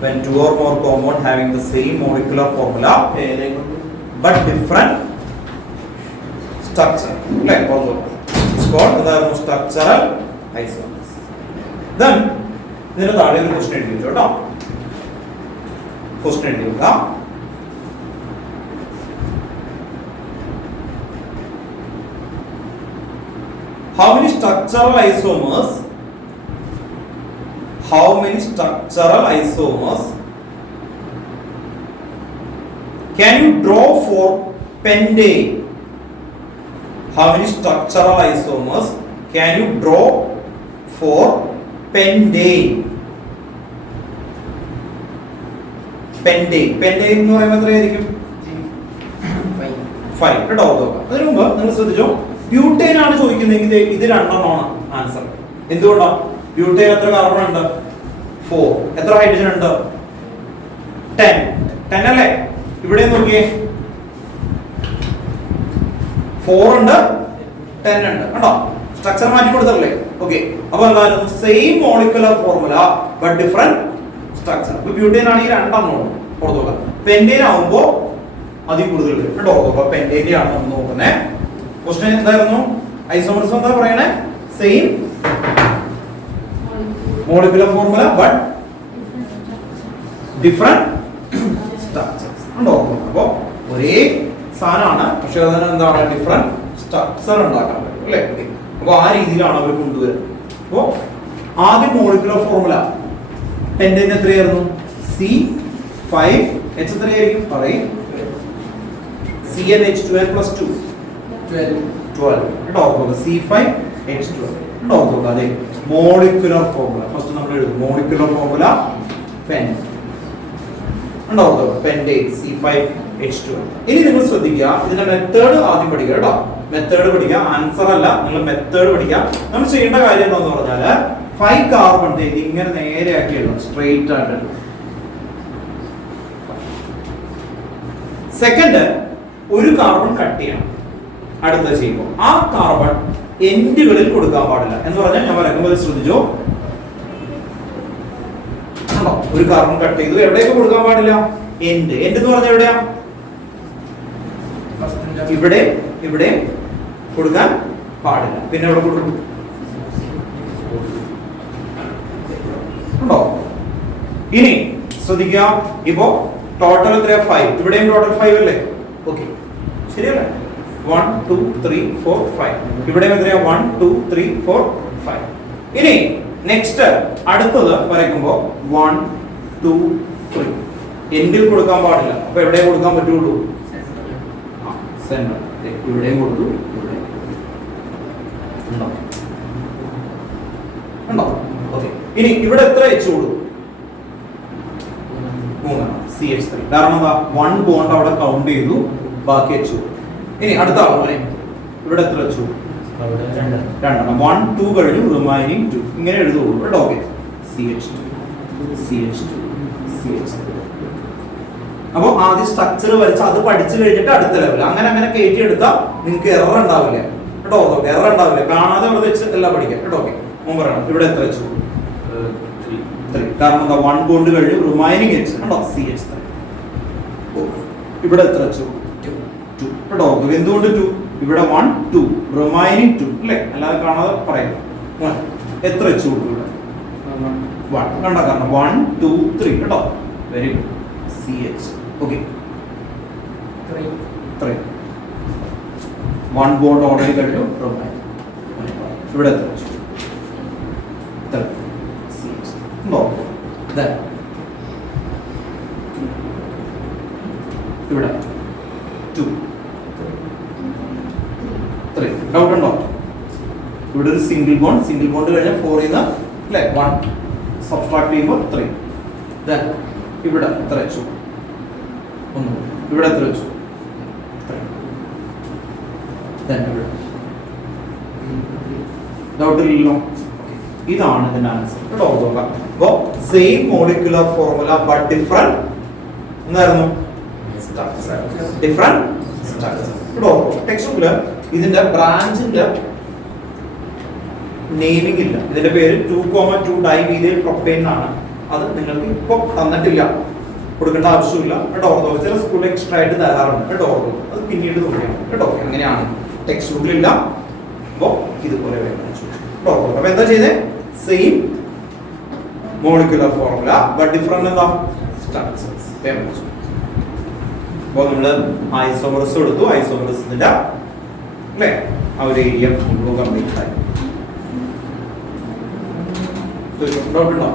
When two or more compound having the same molecular formula but different structure, like it's called the structural isomers. Then ഇതിന്റെ താഴെ ഒരു question എഴുതി കേട്ടോ. Question എഴുതിക്കുക. How many structural isomers can you draw for pentane? How many structural isomers can you draw for pentane? Pentane എന്ന് പറയുമ്പോൾ എത്രയായിരിക്കും? 5 കേട്ടോ. അതിനു മുമ്പ് നിങ്ങൾ ശ്രദ്ധിച്ചോ, ബ്യൂട്ടേൻ ആണ് ചോദിക്കുന്നതെങ്കിൽ ഇത് രണ്ടെണ്ണമാണ് ആൻസർ. എന്തുകൊണ്ടാണ്? ബ്യൂട്ടേൻ എത്ര കാർബൺ ഉണ്ട്? 4. എത്ര ഹൈഡ്രജൻ ഉണ്ട്? 10 അല്ലേ? ഇവിടെ നോക്കിയേ, 4 ഉണ്ട്, 10 ഉണ്ട് കേട്ടോ. സ്ട്രക്ചർ മാറ്റി കൊടുത്തല്ലേ? ഓക്കെ, അപ്പൊ എന്തായാലും same molecular formula but different structure. ഇപ്പൊ ബ്യൂട്ടേൻ ആണെങ്കിൽ രണ്ടെണ്ണം പുറത്തു നോക്കാം. പെന്റേൻ ആവുമ്പോ അതിൽ കൂടുതൽ വരും കേട്ടോ. അപ്പൊ പെന്റേന്റെ ആണ് നമ്മൾ നോക്കുന്നത്. ക്വസ്റ്റ്യൻ എന്തായിരുന്നു? ഐസോമറിസം എന്താ പറയണേ? Same molecular formula but different structures ഉണ്ടോ? അപ്പൊ ഒരേ സാധനമാണ്, പക്ഷെ അതിന് എന്താണ് ഡിഫറെന്റ് സ്ട്രക്ചർ ഉണ്ടാക്കാൻ പറ്റും അല്ലേ? അപ്പൊ ആ രീതിയിലാണ് അവർ കൊണ്ടുവരുന്നത്. അപ്പോ ആദ്യം മോളിക്കുലർ ഫോർമുല പെന്റേൻ എത്രയായിരുന്നു? C5H എത്രയായിരിക്കും പറയും? CnH2n + 2 12 കേട്ടോ. C5H12 കേട്ടോ. അതെ, മോളിക്കുലർ ഫോർമുല ഫസ്റ്റ് നമ്മൾ എഴുതും. മോളിക്കുലർ ഫോർമുല പെൻ ഉണ്ടോ? പെന്റേൻ C5H12. ഇനി നിങ്ങൾ ശ്രദ്ധിക്കുക, ഇതിന്റെ മെത്തേഡ് ആദ്യം പഠിക്കുക കേട്ടോ. മെത്തേഡ് പഠിക്കുക, ആൻസർ അല്ല, നിങ്ങൾ മെത്തേഡ് പഠിക്കുക. നമ്മൾ ചെയ്യേണ്ട കാര്യം എന്താന്ന് പറഞ്ഞാല് 5 കാർബൺ ഇങ്ങനെ നേരെയാക്കി എഴുതണം, സ്ട്രെയിറ്റ് ആയിട്ട്. സെക്കൻഡ്, ഒരു കാർബൺ കട്ട് ചെയ്യണം. അടുത്തത് ചെയ്യുമ്പോൾ ആ കാർബൺ എൻഡുകളിൽ കൊടുക്കാൻ പാടില്ല എന്ന് പറഞ്ഞാൽ ഞാൻ വരക്കുമ്പോൾ ശ്രദ്ധിച്ചോ. ഒരു കാർബൺ കട്ട് ചെയ്തു, എവിടെയൊക്കെ കൊടുക്കാൻ പാടില്ല? എൻഡ് എന്ന് പറഞ്ഞാൽ എവിടെയാ? ഇവിടെ ഇവിടെ കൊടുക്കാൻ പാടില്ല. പിന്നെ ഇവിടെ കൊടുക്കും ഉണ്ടോ? ഇനി ശ്രദ്ധിക്കുക, ഇപ്പോ ടോട്ടൽ എത്രയാ? 5. ഇവിടെയും ടോട്ടൽ 5 അല്ലേ? ഓക്കെ, ശരിയല്ലേ? 1 2 3 4 5. ഇവിടെയും എത്രയാ? 1 2 3 4 5. ഇനി നെക്സ്റ്റ് അടുത്തത് വരയ്ക്കുമ്പോ 1 2 3 എൻഡിൽ കൊടുക്കാൻ പാടില്ല. അപ്പൊ എവിടെ കൊടുക്കാൻ പറ്റുള്ളൂ? സെന്റർ. ഇവിടെയും കൊടുത്തു, ഇവിടെ ഉണ്ടോ? ഉണ്ടോ? ഓക്കെ. ഇനി ഇവിടെ എത്ര എച്ച് കൊടുക്കും? 3 CH3. കാരണം എന്താ? 1 ബോണ്ട് അവിടെ കൗണ്ട് ചെയ്തു, ബാക്കി എച്ച് കൊടുക്കും. ഇനി അടുത്ത ആളെ ഇവിടെ എത്ര എച്ച് കൊടുക്കും? 2. 1 2 കഴിഞ്ഞു, റിമൈനിങ് 2. ഇങ്ങനെ എഴുതുള്ളൂ കേട്ടോ. Okay, CH2 CH2 CH3. അപ്പോൾ ആദ്യം സ്ട്രക്ചർ വരച്ച് അത് പഠിച്ചു കഴിഞ്ഞിട്ട് അടുത്ത ലെവൽ അങ്ങനെ അങ്ങനെ കയറ്റി എടുത്താൽ നിങ്ങൾക്ക് എറർ ഉണ്ടാവില്ല കേട്ടോ. എറർ ഉണ്ടാവില്ല, കാണാതെ അവിടെ വെച്ച് എല്ലാം പഠിക്കാം കേട്ടോ. ഓക്കെ, മുമ്പ് പറയണം. ഇവിടെ എത്ര വെച്ചു? 3. കാരണം എന്താ? 1 ബോണ്ട് കഴിഞ്ഞു, റിമൈനിങ് എച്ച് കേട്ടോ, CH3. ഇവിടെ എത്ര വെച്ചു? 2 കേട്ടോ. എന്തുകൊണ്ട് 2? ഇവിടെ 1 2 റിമൈനിങ് 2 അല്ലേ? അല്ലാതെ കാണാതെ പറയാം. എത്ര വെച്ചു കൊടുക്കും? ഇവിടെ 1 കണ്ട, കാരണം 1 2 3 കേട്ടോ. Very good. CH. Okay, 3. 1 bond already കഴിഞ്ഞു, ഇവിടെ എത്ര വെച്ചു? 3 CH. ഉണ്ടോ? ഇവിടെ 2 3. ഡൗട്ട് ഉണ്ടോ? ഇവിടെ ഒരു സിംഗിൾ ബോണ്ട് കഴിഞ്ഞാൽ 4 ന്ന് അല്ലേ 1 സബ്ട്രാക്ട് ചെയ്യുമ്പോൾ 3. ഇവിടെ എത്ര വെച്ചു? 1. ഇവിടെ എത്ര വെച്ചു? 3. ഡൗട്ട് ഇല്ലല്ലോ? ഇതാണ് ഇതിന്റെ ആൻസർ കേട്ടോ. അപ്പോ same molecular formula but different എന്തായിരുന്നു? ഡിഫറെന്റ് സ്ട്രക്ചർ കേട്ടോ. ടെക്സ്റ്റ് ബുക്കില് ഇതിന്റെ ബ്രാഞ്ചിന്റെ നെയിമിംഗ് ഇല്ല. ഇതിന്റെ പേര് 2,2 ഡൈമീഥൈൽ പ്രൊപ്പൈൻ ആണ്. അത് നിങ്ങൾക്ക് ഇപ്പൊ തന്നിട്ടില്ല, കൊടുക്കേണ്ട ആവശ്യമില്ല കേട്ടോ. ചില സ്കൂളിൽ എക്സ്ട്രാ ആയിട്ട് തരാറുണ്ട് കേട്ടോ. അത് പിന്നീട് നോക്കണം കേട്ടോ. എങ്ങനെയാണ് ടെക്സ്റ്റ് ബുക്കിലില്ല. അപ്പോ ഇതുപോലെ കേട്ടോ. അപ്പൊ എന്താ ചെയ്തേ? Same molecular formula but different എന്താ? സ്ട്രക്ചേഴ്സ്. അപ്പോൾ നമ്മള് ഐസോമറസ് എടുത്തു. ഐസോമറസിന്റെ അല്ലേ ആ ഒരു ഏരിയ കംപ്ലീറ്റ് ആയി. ഡൗട്ട് ഉണ്ടോ?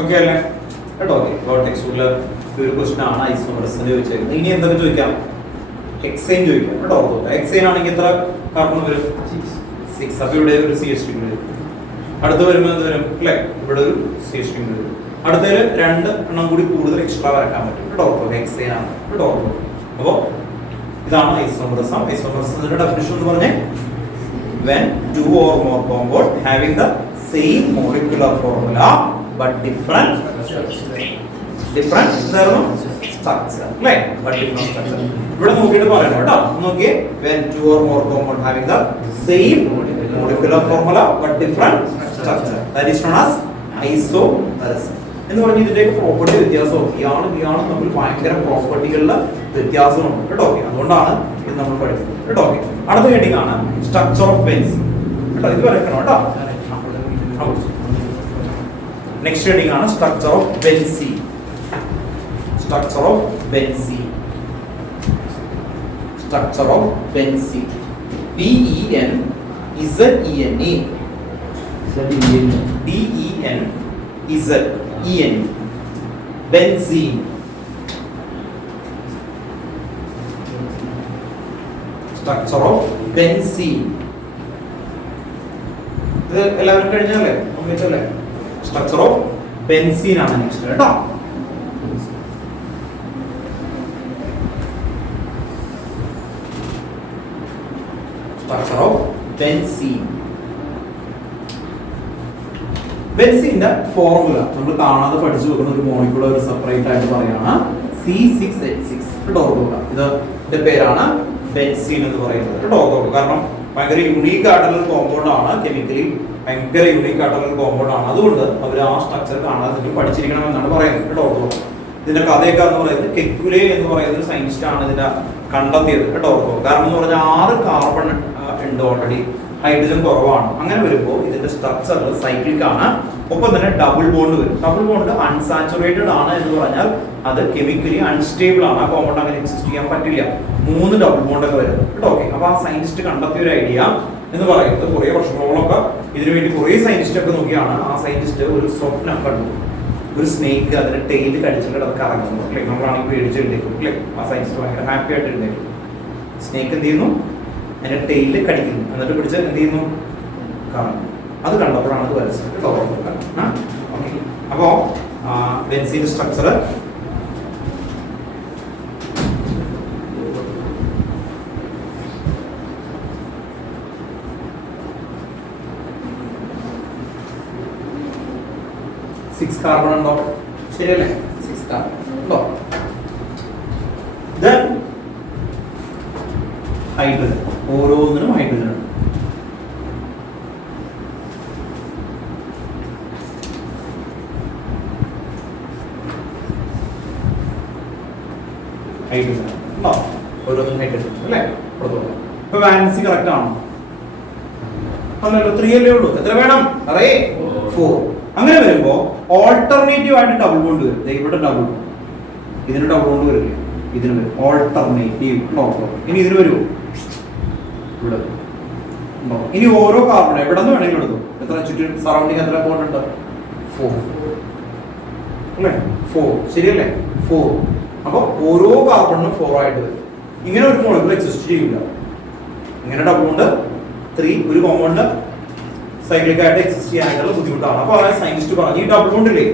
ഓക്കെ അല്ലേ കേട്ടോ. ടെക്സ്റ്റിൽ ഒരു ക്വസ്റ്റൻ ആണ് ഐസോമറസിന്റെ ചോദിച്ചേക്കുന്നത്. ഇനി എന്തൊക്കെ ചോദിക്കാം? ഹെക്സൈൻ ചോദിക്കാം കേട്ടോ. ഹെക്സൈൻ ആണെങ്കിൽ എത്ര കാർബൺ വരും? 6. അപ്പൊ ഇവിടെ ഒരു CH3 വരും. അടുത്ത് വരുമ്പോൾ എന്ത് വരും അല്ലേ? ഇവിടെ ഒരു CH3 വരും. അടുത്തതിൽ 2 എണ്ണം കൂടി കൂടുതൽ എക്സ്ട്രാ വരക്കാൻ പറ്റും കേട്ടോ. ഹെക്സൈൻ ആണ് കേട്ടോ. അപ്പോ ഇതാണ് ഐസോമറിസം. ഐസോമറിസത്തിന്റെ ഡെഫിനിഷൻ എന്ന് പറഞ്ഞേ when 2 or more compound having the same molecular formula but different structure അല്ലേ? but different structure. ഇവിടെ നോക്കിയിട്ട് പറയണം കേട്ടോ. നോക്കിയേ, when 2 or more compound having the same molecular formula but different structure, that is known as isomerism. എന്ന് പറഞ്ഞാൽ ഇതിന്റെ property വ്യത്യാസവും ഇയാളും തമ്മിൽ ഭയങ്കര പ്രോപ്പർട്ടികളിലെ വ്യത്യാസമുണ്ട് കേട്ടോ. അതുകൊണ്ടാണ് ഇത് നമ്മൾ പഠിക്കുന്നത് കേട്ടോ. അടുത്ത ഹെഡിങ് ആണ് സ്ട്രക്ചർ ഓഫ് ബെൻസീൻ കേട്ടോ. ഇത് വരയ്ക്കണം കേട്ടോ. നെക്സ്റ്റ് ഹെഡിങ് ആണ് structure of benzene. Structure of benzene. Structure of benzene. BENZENE BENZENE benzene. Structure of benzene. ഇത് എല്ലാവരും കഴിഞ്ഞല്ലേ? അല്ലേ? സ്ട്രക്ചർ ഓഫ് ബെൻസീൻ ആണ് നെക്സ്റ്റ് കേട്ടോ. Structure of benzene. ബെൻസീന്റെ ഫോർമുല നമ്മൾ കാണാതെ പഠിച്ചു വെക്കുന്ന ഒരു മോളിക്യൂൾ ഒരു സെപ്പറേറ്റ് ആയിട്ട് പറയാണ് C6H6 കേട്ടോ. ഇതിന്റെ പേരാണ് ബെൻസീൻ എന്ന് പറയുന്നത് കേട്ടോ. കാരണം ഭയങ്കര യൂണീക്ക് ആയിട്ടുള്ള ഒരു കോമ്പൗണ്ട് ആണ്, കെമിക്കലി ഭയങ്കര യൂണീക്ക് ആയിട്ടുള്ള ഒരു കോമ്പൗണ്ട് ആണ്. അതുകൊണ്ട് അവർ ആ സ്ട്രക്ചർ കാണാതെ പഠിച്ചിരിക്കണം എന്നാണ് പറയുന്നത് കേട്ടോ. ഇതിന്റെ കഥയൊക്കെ എന്ന് പറയുന്നത് കെക്കുലെ എന്ന് പറയുന്ന ഒരു സയന്റിസ്റ്റ് ആണ് ഇതിന്റെ കണ്ടെത്തിയത് കേട്ടോ. കാരണം എന്ന് പറഞ്ഞാൽ 6 കാർബൺ ഉണ്ട് ഓൾറെഡി, ഹൈഡ്രജൻ കുറവാണ്. അങ്ങനെ വരുമ്പോൾ ഇതിന്റെ സ്ട്രക്ചർ സൈക്ലിക് ആണ്. ഒപ്പം തന്നെ ഡബിൾ ബോണ്ട് വരും. ഡബിൾ ബോണ്ട് അൺസാച്ചുറേറ്റഡ് ആണ് എന്ന് പറഞ്ഞാൽ അത് കെമിക്കലി അൺസ്റ്റേബിൾ ആണ്. ആ കോമ്പൗണ്ട് അങ്ങനെ എക്സിസ്റ്റ് ചെയ്യാൻ പറ്റില്ല. 3 ഡബിൾ ബോണ്ട് ഒക്കെ വരും കേട്ടോ. അപ്പൊ ആ സയന്റിസ്റ്റ് കണ്ടെത്തിയ ഒരു ഐഡിയ എന്ന് പറയുന്നത് കുറെ വർഷങ്ങളോളൊക്കെ ഇതിനുവേണ്ടി കുറെ സയന്റിസ്റ്റ് ഒക്കെ നോക്കിയാണ്. ആ സയന്റിസ്റ്റ് ഒരു സ്വപ്നം കണ്ടു, ഒരു സ്നേക്ക് അതിന്റെ ടെയിൽ കടിച്ചിട്ട് അത് കറങ്ങുന്നു. നമ്മളാണെങ്കിൽ പേടിച്ച് എഴുന്നേക്കും അല്ലേ? ആ സയന്റിസ്റ്റ് ഭയങ്കര ഹാപ്പി ആയിട്ട് എഴുന്നേക്കും. സ്നേക്ക് എന്ത് ചെയ്യുന്നു? അതിന്റെ ടെയില് കടിക്കുന്നു, എന്നിട്ട് പിടിച്ച് എന്ത് ചെയ്യുന്നു? കറങ്ങും. അത് കണ്ടപ്പോഴാണ് അത് വരച്ചത് കേട്ടോ. അപ്പോ ബെൻസീന്റെ സ്ട്രക്ചർ സിക്സ് കാർബൺ ഉണ്ടോ? ശരിയല്ലേ? 6 കാർബൺ ഉണ്ടോ? Then ഹൈഡ്രജൻ, ഓരോന്നിനും ഹൈഡ്രജൻ ഉണ്ട്. ഹൈഡ്രജൻ ഉണ്ടോ? ഓരോന്നിനും ഹൈഡ്രജൻ അല്ലേ? ഇപ്പൊ വാലൻസി കറക്റ്റ് ആണോ? അല്ലല്ലോ, 3 അല്ലേ ഉള്ളൂ. എത്ര വേണം? 4. അങ്ങനെ വരുമ്പോ ഓൾട്ടർനേറ്റീവ് ആയിട്ട് ഡബിൾ ബോണ്ട് വരും. ഇവിടെ ഡബിൾ, ഇതിന് ഡബിൾ ബോണ്ട് വരില്ല, ഇതിന് വരും ഓൾട്ടർനേറ്റീവ്. ഇനി ഇതിന് വരുമോ? ഇവിടെ. ഇനി ഓരോ കാർബൺ എവിടെ നിന്ന് വേണമെങ്കിലും എടുത്തു. എത്ര ചുറ്റും സറൗണ്ടിങ് എത്ര ബോണ്ട് ഉണ്ട്? 4 അല്ലേ? 4 ശരിയല്ലേ? 4. അപ്പൊ ഓരോ കാർബണിനും 4 ആയിട്ട് വരും. ഇങ്ങനെ ഒരു മോളിക്യൂൾ എക്സിസ്റ്റ് ചെയ്യില്ല. ഇങ്ങനെ ഡബിൾ ബോണ്ട് 3 ഒരു കോമ്പൗണ്ട് സൈക്ലിക് ആയിട്ട് എക്സിസ്റ്റ് ചെയ്യാനായിട്ടുള്ള ബുദ്ധിമുട്ടാണ്. അപ്പൊ ആ സയന്റിസ്റ്റ് പറഞ്ഞു ഈ ഡബിൾ ബോണ്ടില്ലേ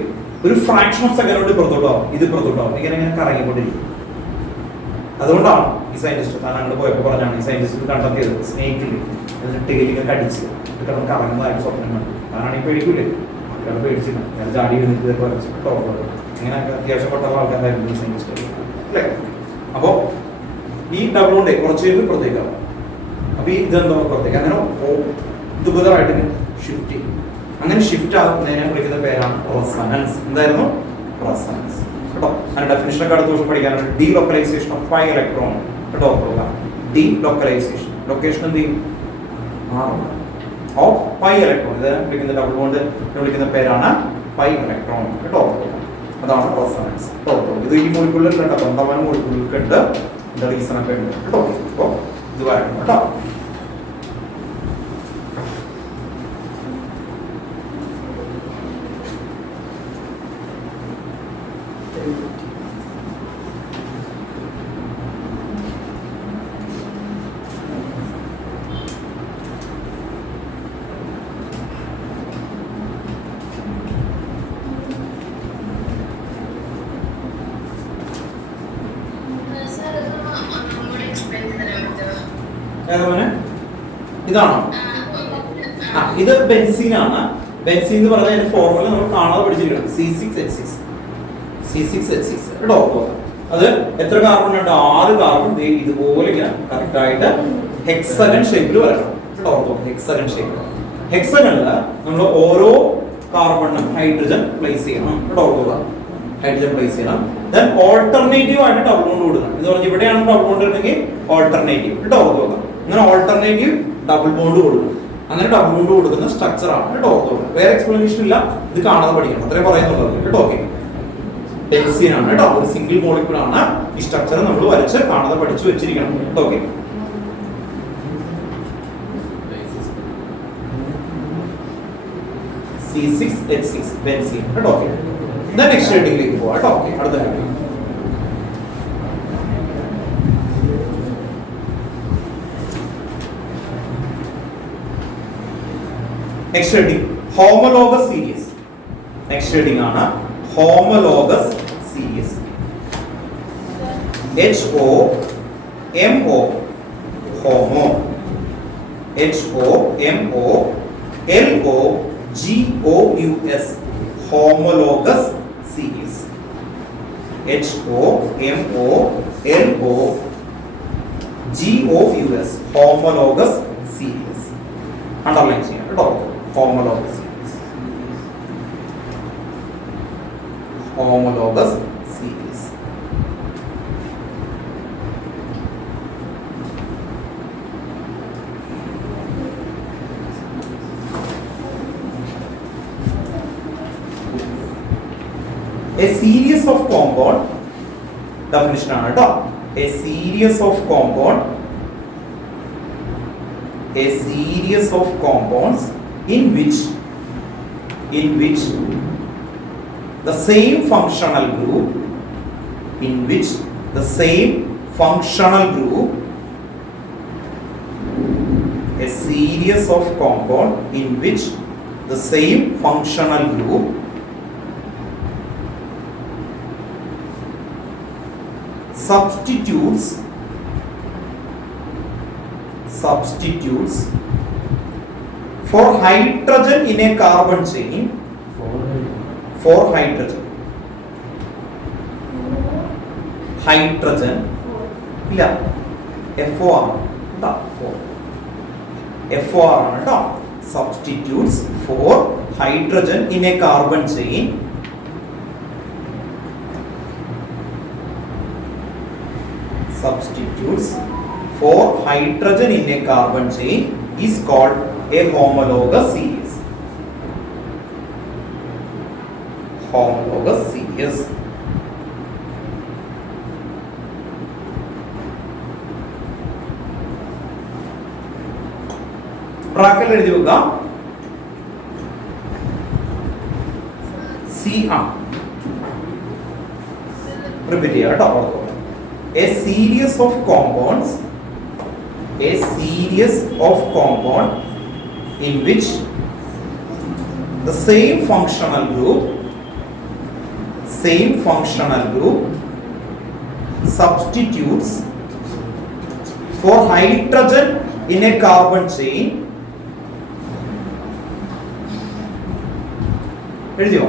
ഒരു ഫ്രാക്ഷൻ ഓഫ് സെക്കൻഡ് കൊണ്ട് പുറത്തോട്ടാവും, ഇത് പുറത്തോട്ടാവും, ഇങ്ങനെ ഇങ്ങനെ കറങ്ങിക്കൊണ്ടിരിക്കും. അതുകൊണ്ടാണ് ഈ സയന്റിസ്റ്റ് താൻ അങ്ങോട്ട് പോയപ്പോൾ പറഞ്ഞാണ് ഈ സയന്റിസ്റ്റ് കണ്ടെത്തിയത് സ്നേക്കിൽ ടെയിലിങ്ങനെ കടിച്ച് കിടന്ന് കറങ്ങുന്നതായിട്ട് സ്വപ്നം കണ്ടു. താനാണ് ഈ പേടിക്കൂലേ? ആൾക്കാർ പേടിച്ചില്ല, ഞാൻ ചാടി വന്നിട്ട് ഇങ്ങനെയൊക്കെ അത്യാവശ്യം പെട്ടുള്ള ആൾക്കാരായിരുന്നു ഈ സയന്റിസ്റ്റ് അല്ലേ? അപ്പോ ഈ ഡബിൾ ബോണ്ട് കുറച്ച് കഴിയുമ്പോൾ പുറത്തേക്കാവും. അപ്പൊ ഈ ഇതെന്തോ പുറത്തേക്ക് അങ്ങനെ ദുബിതമായിട്ട് ഷിഫ്റ്റ് ചെയ്യും. അങ്ങനെ ഷിഫ്റ്റ് ആകുന്നതിനെ വിളിക്കുന്ന പേരാണ് റെസൊണൻസ്. എന്തായിരുന്നു? റെസൊണൻസ് കേട്ടോ. അതിന്റെ ഡെഫിനിഷൻ ഒക്കെ അടുത്ത ദിവസം പഠിക്കാനുണ്ട്. ഡീലോക്കലൈസേഷൻ ഓഫ് പൈ ഇലക്ട്രോൺ കേട്ടോ. ഡീലോക്കലൈസേഷൻ, ലൊക്കേഷൻ എന്ത് ചെയ്യും? Of pi electron. ഇത് വിളിക്കുന്ന ഡബിൾ ബോണ്ട് വിളിക്കുന്ന പേരാണ് പൈ ഇലക്ട്രോൺ കേട്ടോ. അതാണ് റെസൊണൻസ് കേട്ടോ. ഇത് ഈ മോളിക്യൂളിൽ കേട്ടോ, 90 മോളിക്യൂളിൽ ഉണ്ട്. ഇതിന്റെ റീസൺ ഒക്കെ ഉണ്ട് കേട്ടോ. അപ്പോൾ ഇത് വരണം കേട്ടോ. ഇതാണോ? ഇത് ബെൻസീൻ ആണ്. ബെൻസീൻ എന്ന് പറഞ്ഞാൽ അതിന്റെ ഫോർമുല നമ്മൾ കാണാതെ പഠിച്ചിരിക്കണം. C6H6 കേട്ടോ. അത് എത്ര കാർബൺ ഉണ്ട്? 6 കാർബൺ ഇതുപോലെ ഇങ്ങനെ കറക്റ്റ് ആയിട്ട് ഹെക്സഗൺ ഷേപ്പിൽ വരണം കേട്ടോ. Hexagon shape. ഹെക്സഗണില് നമ്മൾ ഓരോ കാർബണിനും ഹൈഡ്രജൻ പ്ലേസ് ചെയ്യണം കേട്ടോ. ഹൈഡ്രജൻ പ്ലേസ് ചെയ്യണം. ദെൻ ഓൾട്ടർനേറ്റീവ് ആയിട്ട് ഡബിൾ ബോണ്ട് കൊടുക്കണം. എന്ന് പറഞ്ഞാൽ ഇവിടെയാണ് ഡബിൾ ബോണ്ട് ഉണ്ടെങ്കിൽ ഓൾട്ടർനേറ്റീവ് കേട്ടോ. അങ്ങനെ ഓൾട്ടർനേറ്റീവ് ഡബിൾ ബോണ്ട് കൊടുക്കണം. അങ്ങനെ ഡബിൾ ബോണ്ട് കൊടുക്കുന്ന സ്ട്രക്ചർ ആണ് കേട്ടോ. വേറെ എക്സ്പ്ലനേഷൻ ഇല്ല, ഇത് കാണാതെ പഠിക്കണം, അത്രേ പറയുന്നുള്ളത് കേട്ടോ. ഓക്കെ, ബെൻസീൻ ആണ് കേട്ടോ. ഒരു സിംഗിൾ മോളിക്യൂൾ ആണ്. ഈ സ്ട്രക്ചർ നമ്മൾ വരച്ച് കാണാതെ പഠിച്ചു വെച്ചിരിക്കണം കേട്ടോ. ഓക്കെ, C6H6 ബെൻസീൻ കേട്ടോ. ഓക്കെ, നെക്സ്റ്റ് ഹെഡിങ്ങിലേക്ക് പോവാം കേട്ടോ. ഓക്കെ, അടുത്ത heading next heading homologous series. Next heading ആണ് homologous series. HOMO homo, HOMOLOGOUS homologous series. HOMOLOGOUS homologous series. Underline ചെയ്യാം കേട്ടോ. Homologous series, homologous series. A series of compound, definition ആണ് കേട്ടോ. A series of compounds in which the same functional group a series of compounds in which the same functional group substitutes for hydrogen in a carbon chain. For hydrogen ഇല്ല, FOR ആണ് കേട്ടോ. substitutes for hydrogen in a carbon chain is called a homologous series. Homologous series. ബ്രാക്കറ്റിൽ എഴുതി വെക്കുക CR. Repeat ചെയ്യാം കേട്ടോ. A series of compounds in which the same functional group substitutes for hydrogen in a carbon chain. എഴുതിയോ?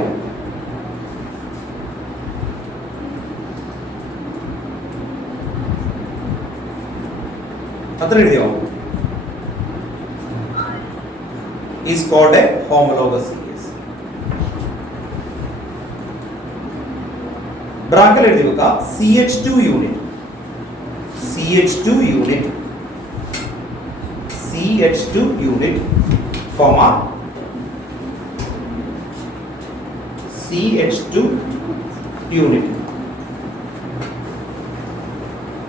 അത്ര എഴുതിയോ? is called a homologous series. ബ്രാക്കറ്റിൽ എഴുതി വെക്കുക CH2 unit comma CH2 unit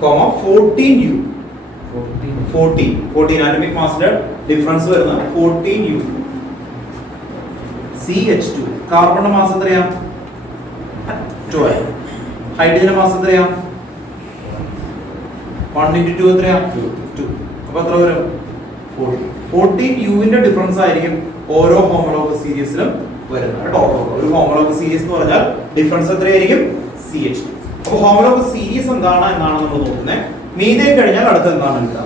comma 14U 14 atomic mass difference വരുന്ന 14U. CH2 കാർബണിന്റെ mass എത്രയാ? 12. ഹൈഡ്രജന്റെ mass എത്രയാ? 1 × 2 എത്രയാ? 2. അപ്പോൾ എത്ര വരും? 14U ന്റെ ഡിഫറൻസ് ആയിരിക്കും ഓരോ ഹോമോലോഗസ് സീരീസിലും വരുന്നത് കേട്ടോ. ഒരു ഹോമോലോഗസ് സീരീസ് എന്ന് പറഞ്ഞാൽ ഡിഫറൻസ് എത്രയായിരിക്കും? CH2. അപ്പോൾ ഹോമോലോഗസ് സീരീസ് എന്താണ് എന്നാണ് നമ്മൾ നോക്കുന്നത്. മീഥേൻ കഴിഞ്ഞാൽ അടുത്ത എന്താണ് എഴുതുക?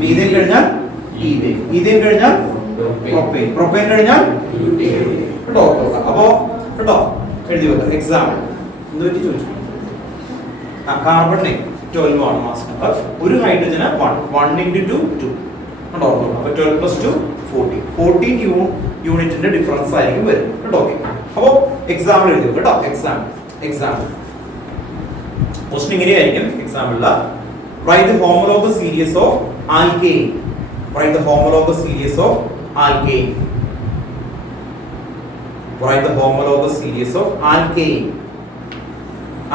മീഥേൻ കഴിഞ്ഞാൽ ഈഥേൻ കഴിഞ്ഞാൽ പ്രൊപ്പേൻ കഴിഞ്ഞാൽ കേട്ടോ. അപ്പോ കേട്ടോ എഴുതി വെക്കാം. എക്സാമ്പിൾ എന്ത് പറ്റി ചോദിച്ചു? കാർബണിന് 12 ആണ് മാസ് നമ്പർ. ഒരു ഹൈഡ്രജന് 1 × 2 2 കേട്ടോ. അപ്പോൾ 12 + 2 14 യൂണിറ്റിന്റെ ഡിഫറൻസ് ആയിരിക്കും വരും കേട്ടോ. ഓക്കെ, അപ്പോൾ എക്സാമ്പിൾ എഴുതി കേട്ടോ. എക്സാമ്പിൾ ക്വസ്റ്റ്യൻ ഇങ്ങനെയായിരിക്കും. എക്സാമ്പിളിൽ write the homologous series of alkane. Write the homologous series of alkane.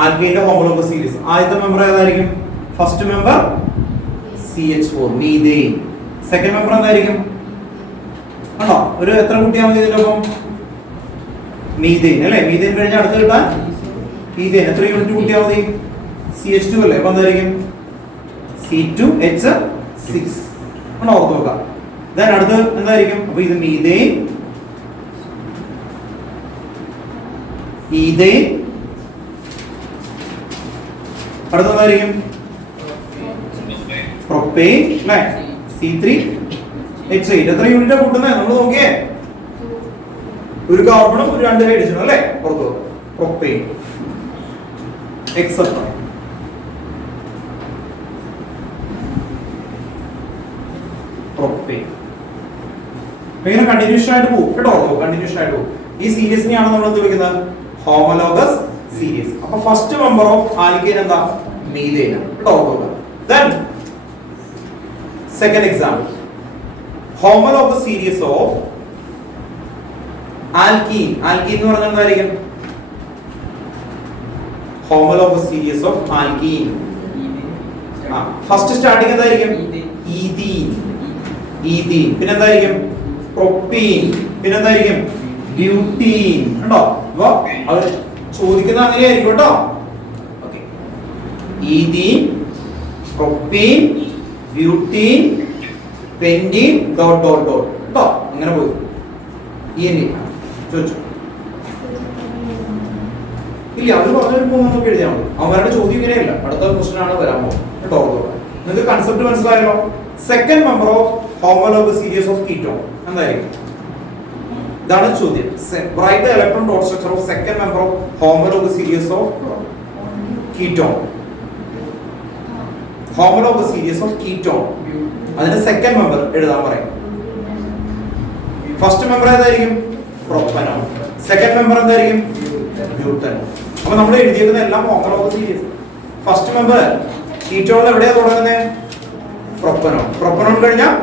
Alkane homologous series. ആദ്യത്തെ മെമ്പർ ഏതായിരിക്കും? First member CH4 methane. Second member എന്തായിരിക്കും? ആണോ ഒരു എത്ര കൂട്ടിയാൽ മതി ഇതിന്റെ ഒപ്പം? മീഥേൻ അല്ലേ. മീഥേൻ കഴിഞ്ഞാൽ അടുത്ത് കിട്ടാൻ ഈഥേൻ എത്ര യൂണിറ്റ് കൂട്ടിയാൽ മതി? CH2 അല്ലേ. അപ്പൊ എന്തായിരിക്കും? C2H6 ആണോ? ഓർത്ത് നോക്കാം. ദെൻ അടുത്ത് എന്തായിരിക്കും? അപ്പൊ ഇത് മീഥേൻ, ഈഥേൻ, അടുത്തതായിരിക്കും പ്രൊപ്പെയിൻ അല്ലേ, C3H8. എത്ര യൂണിറ്റാ കൂട്ടുന്നത് നമ്മൾ നോക്കിയേ? ഒരു കാർബണും ഒരു 2 ഹൈഡ്രജനും അല്ലേ പുറത്തു. Propane etcetera. പ്രൊപ്പെയിൻ ഇങ്ങനെ കണ്ടിന്യൂഷൻ ആയിട്ട് പോകും കേട്ടോ. കണ്ടിന്യൂഷൻ ആയിട്ട് പോകും. ഈ സീരീസിനെയാണ് നമ്മൾ എന്ത് വിളിക്കുന്നത്? Homologous series. അപ്പൊ ഫസ്റ്റ് മെമ്പർ ഓഫ് ആൽക്കീൻ എന്താ? മീഥേൻ കേട്ടോ. Then second example, homologous series of alkene. Alkene എന്ന് പറഞ്ഞാൽ എന്തായിരിക്കും? homologous series of alkene. First starting എന്തായിരിക്കും? ഈഥീൻ. ഈഥീൻ. പിന്നെ എന്തായിരിക്കും? പ്രൊപ്പീൻ. പിന്നെ എന്തായിരിക്കും? ബ്യൂട്ടീൻ. കണ്ടോ? അപ്പൊ അവർ ചോദിക്കുന്ന അങ്ങനെയായിരിക്കും കേട്ടോ. Okay, ethene, propene, butene, pentene, dot dot dot കേട്ടോ. അങ്ങനെ പോയി ചോദിച്ചു ഇല്ല. അത് പറഞ്ഞൊരു നമുക്ക് എഴുതിയാൽ മതി. അവരുടെ ചോദ്യം ഇങ്ങനെയല്ല. അടുത്ത ക്വസ്റ്റൻ ആണ് വരാൻ പോകുന്നത് കേട്ടോ. നിങ്ങൾക്ക് കൺസെപ്റ്റ് മനസ്സിലായല്ലോ. Second member of homologous series of ketone എന്തായിരിക്കും? ഇതാണ് ചോദ്യം. Write the electron dot structure of second member of homologous series of ketone. Homologous series of ketone, അതിന്റെ സെക്കൻഡ് മെമ്പർ എഴുതാൻ പറയും. ഫസ്റ്റ് മെമ്പർ ഏതായിരിക്കും? പ്രൊപ്പനോൺ. സെക്കൻഡ് മെമ്പർ എന്തായിരിക്കും? Butanone. അപ്പൊ നമ്മൾ എഴുതിയിരിക്കുന്ന എല്ലാം ഹോമോലോഗസ് സീരീസ്. ഫസ്റ്റ് മെമ്പർ കീറ്റോണിൽ എവിടെയാ തുടങ്ങുന്നത്? പ്രൊപ്പനോൺ. പ്രൊപ്പനോൺ കഴിഞ്ഞാൽ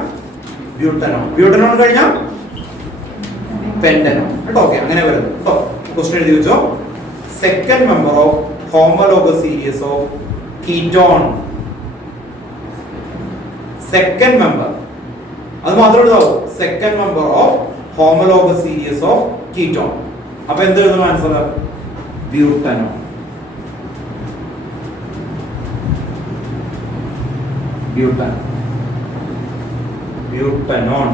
ബ്യൂട്ടനോൺ. ബ്യൂട്ടനോൺ കഴിഞ്ഞാൽ പെന്റനോൺ കേട്ടോ. ഓക്കെ, അങ്ങനെ വരുന്നത് കേട്ടോ. ക്വസ്റ്റ്യൻ എഴുതി വെച്ചോ. Second member of homologous series of ketone. Second member, അത് മാത്രമേ എഴുതാവൂ. Second member of homologous series of ketone. അപ്പൊ എന്ത് എഴുതും ആൻസർ? ബ്യൂട്ടനോൺ. Butane, butanone.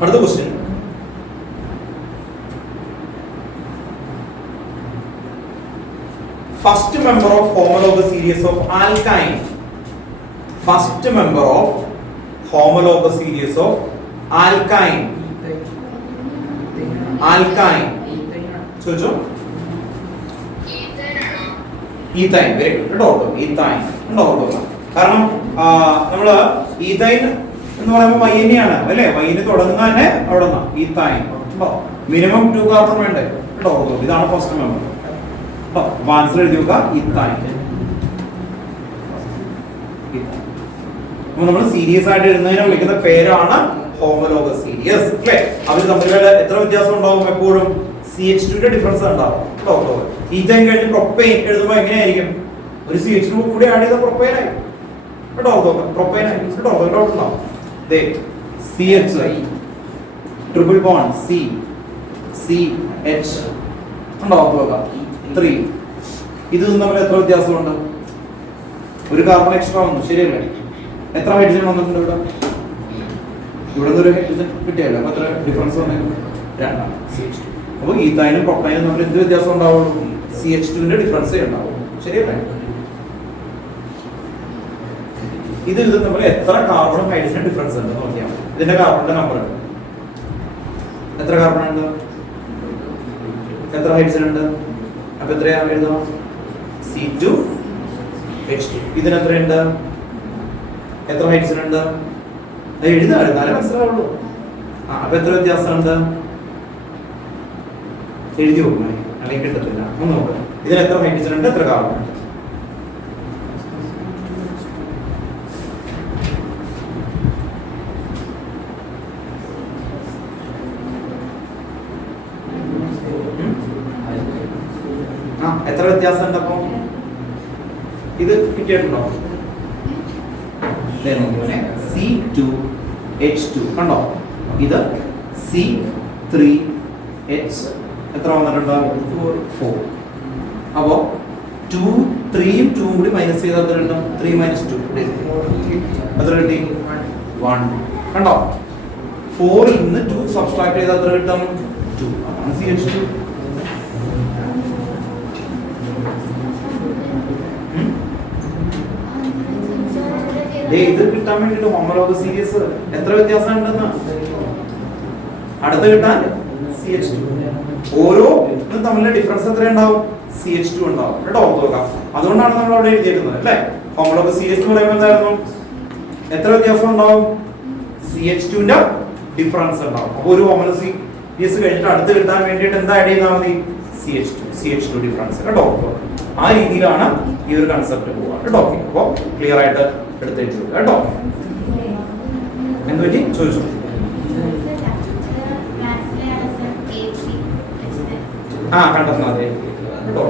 അടുത്ത question. First member of homologous series of alkyne. First member of homologous series of alkyne. Alkyne. ചോദിച്ചോ. Ethyne. Very good കേട്ടോ. Ethyne ഉണ്ടോ? കാരണം നമ്മള് ethyne എന്ന് പറയുമ്പോൾ വൈനിയാണ് അല്ലേ? വൈന് തുടങ്ങുന്ന തന്നെ അവിടെ നിന്നാ. ഈഥൈൻ മിനിമം 2 കാർബൺ വേണ്ടേ കേട്ടോ. ഇതാണ് ഫസ്റ്റ് മെമ്പർ. ആൻസർ എഴുതി വെക്കുക. ഈഥൈൻ. അപ്പൊ നമ്മൾ സീരീസ് ആയിട്ട് എഴുതുന്നതിനെ വിളിക്കുന്ന പേരാണ് ഹോമോലോഗസ് സീരീസ് അല്ലേ? അവർ തമ്മിൽ എത്ര വ്യത്യാസം ഉണ്ടാവും? എപ്പോഴും CH2 ന്റെ ഡിഫറൻസ് ഉണ്ടാവും കേട്ടോ. ഈഥൈൻ കഴിഞ്ഞ് പ്രൊപ്പൈൻ എഴുതുമ്പോൾ എങ്ങനെയായിരിക്കും? ഒരു CH2 കൂടി ആഡ് ചെയ്ത പ്രൊപ്പൈൻ ആയി കേട്ടോ. പ്രൊപ്പൈൻ ആയി കേട്ടോ. ഡൗട്ട് ഉണ്ടാവും. CH ട്രിപ്പിൾ ബോണ്ട് CH ഉണ്ടാവും 3. ഇത് തമ്മിൽ എത്ര വ്യത്യാസമുണ്ട്? ഒരു കാർബൺ എക്സ്ട്രാ വന്നു, ശരിയല്ലേ? എത്ര ഹൈഡ്രജൻ വന്നിട്ടുണ്ട് ഇവിടെ? ഇവിടെ നിന്ന് ഒരു ഹൈഡ്രജൻ കിട്ടിയല്ലോ. അപ്പൊ എത്ര ഡിഫറൻസ് വന്നേക്കും? 2. CH2. അപ്പോൾ ഈഥൈനും പ്രൊപ്പൈനും തമ്മിൽ എന്ത് വ്യത്യാസം ഉണ്ടാവുള്ളൂ? CH2 ന്റെ ഡിഫറൻസേ ഉണ്ടാവും, ശരിയല്ലേ? ഇത് തമ്മിൽ എത്ര കാർബണും ഹൈഡ്രജനും ഡിഫറൻസ് ഉണ്ട് നോക്കിയാൽ ഇതിന്റെ കാർബണിന്റെ നമ്പർ എത്ര കാർബൺ ഉണ്ട്, എത്ര ഹൈഡ്രജൻ ഉണ്ട്? അപ്പൊ എത്രയാ എഴുതാം? C2H2. ഇതിന് എത്രയുണ്ട്? എത്ര ഹൈഡ്രജൻ ഉണ്ട്? എഴുതാം, എഴുതാനേ മനസ്സിലാവുള്ളൂ. അപ്പൊ എത്ര വ്യത്യാസമുണ്ട്? എഴുതി നോക്കണേ, അല്ലെങ്കിൽ കിട്ടത്തില്ല. ഒന്ന് നോക്കാം. ഇതിന് എത്ര ഹൈഡ്രജൻ ഉണ്ട്, എത്ര കാർബൺ ഉണ്ട്? എത്ര വ്യത്യാസം ഉണ്ട്? അപ്പൊ ഇത് കിട്ടിയിട്ടുണ്ടോ? C2H2 കണ്ടോ? ഇത് C3H എത്ര വന്നിട്ടുണ്ട്? 4. അപ്പോ 2 3 ഉം 2 കൂടി മൈനസ് ചെയ്താൽ എത്ര കിട്ടും? 3 മൈനസ് 2 എത്ര കിട്ടി? 1. കണ്ടോ? 4 ൽ നിന്ന് 2 സബ്ട്രാക്ട് ചെയ്താൽ എത്ര കിട്ടും? 2. അതാണ് CH2. ഇത് കിട്ടാൻ വേണ്ടിട്ട് ഹോമോലോഗസ് സീരീസ് എത്ര വ്യത്യാസം ഉണ്ടെന്ന് അടുത്ത് കിട്ടാൻ CH2 ഓരോ തമ്മിലുള്ള ഡിഫറൻസ് എത്ര ഉണ്ടാവും? CH2 ഉണ്ടാവും കേട്ടോ, ഓർത്ത് നോക്കാം. അതുകൊണ്ടാണ് നമ്മൾ അവിടെ എഴുതിയിരിക്കുന്നത് അല്ലേ. ഹോമോലോഗസ് സീരീസ് എന്ന് പറയുമ്പോൾ എന്തായിരുന്നു? എത്ര വ്യത്യാസം ഉണ്ടാവും? CH2 ന്റെ ഡിഫറൻസ് ഉണ്ടാവും. അപ്പോൾ ഒരു ഹോമോലോഗസ് സീരീസ് കഴിഞ്ഞിട്ട് അടുത്ത് കിട്ടാൻ വേണ്ടിയിട്ട് എന്താ ആഡ് ചെയ്താൽ മതി? CH2 ഡിഫറൻസ് കേട്ടോ. ആ രീതിയിലാണ് ഈ ഒരു കൺസെപ്റ്റ് പോവുക കേട്ടോ. അപ്പോൾ ക്ലിയർ ആയിട്ട് എടുത്തേച്ചു കേട്ടോ. എന്ത് പറ്റി ചോദിച്ചു? കണ്ടെത്തുന്നത് കേട്ടോ.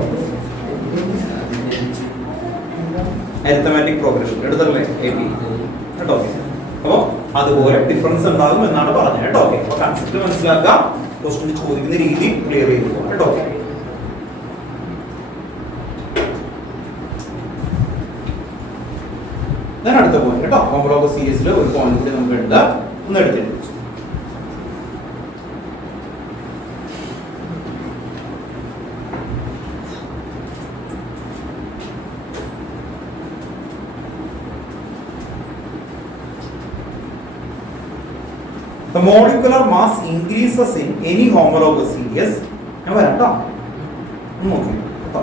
അരിത്തമാറ്റിക് പ്രോഗ്രഷൻ എടുത്തല്ലേ AP കേട്ടോ. അപ്പോൾ അതുപോലെ ഡിഫറൻസ് ഉണ്ടാകും എന്നാണ് പറഞ്ഞത് കേട്ടോ. അപ്പോൾ കൺസെപ്റ്റ് മനസ്സിലാക്കുക, ക്വസ്റ്റ്യൻ ചോദിക്കുന്ന രീതി ക്ലിയർ ചെയ്തു പോകാം കേട്ടോ. അടുത്ത പോയിന്റ് കേട്ടോ. ഹോമോലോഗസ് സീരീസിൽ ഒരു പോയിന്റ് കൂടി നമുക്ക് എടുത്താൽ ഒന്ന് എടുത്തിട്ട് the molecular mass increases in any homologous series. ഞാൻ വരാട്ടോ, നോക്കി കേട്ടോ.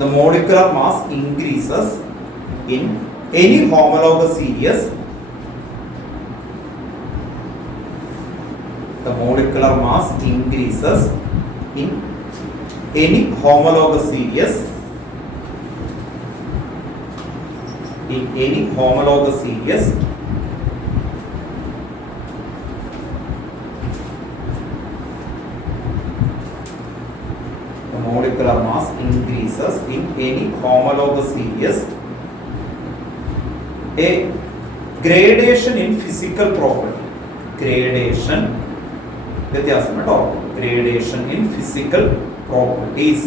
The molecular mass increases in any homologous series. The molecular mass increases in any homologous series. In any homologous series. The molecular mass increases in any homologous series. A gradation in physical property. Gradation വ്യത്യാസം കേട്ടോ. Gradation in physical properties.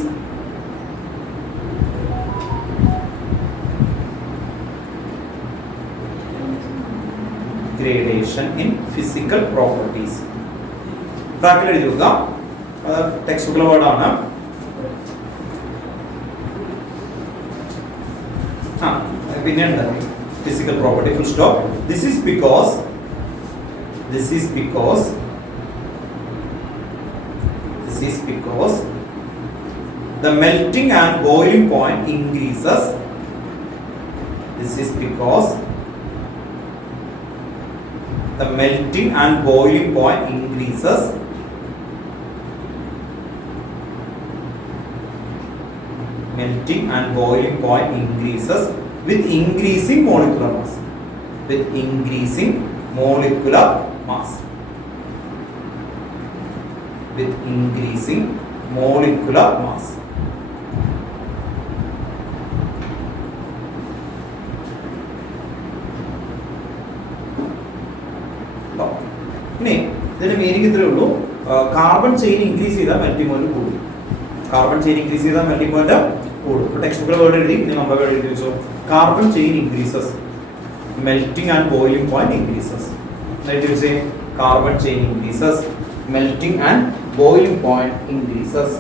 Gradation in physical properties. Bracket എഴുതി വെക്കുക. Text ബുക്കിലെ വേർഡാണ്. പിന്നെ ഉണ്ട് physical property full stop. This is because the melting and boiling point increases. This is because the melting and boiling point increases. Melting and boiling point increases with increasing molecular mass. With increasing molecular mass. With increasing molecular mass. ഇനി ഇതിന്റെ meaning ഇത്രയേ ഉള്ളൂ. Carbon chain increase ചെയ്താൽ melting point കൂടും. Carbon chain increase ചെയ്താൽ melting point കൂടും. Text ബുക്കിലെ word എഴുതി, ഇനി നമ്മുടെ വേർഡ് എഴുതി വെച്ചോ. Carbon chain increases, melting and boiling point increases. എഴുതി വെച്ചേ. Carbon chain increases, melting and boiling point increases.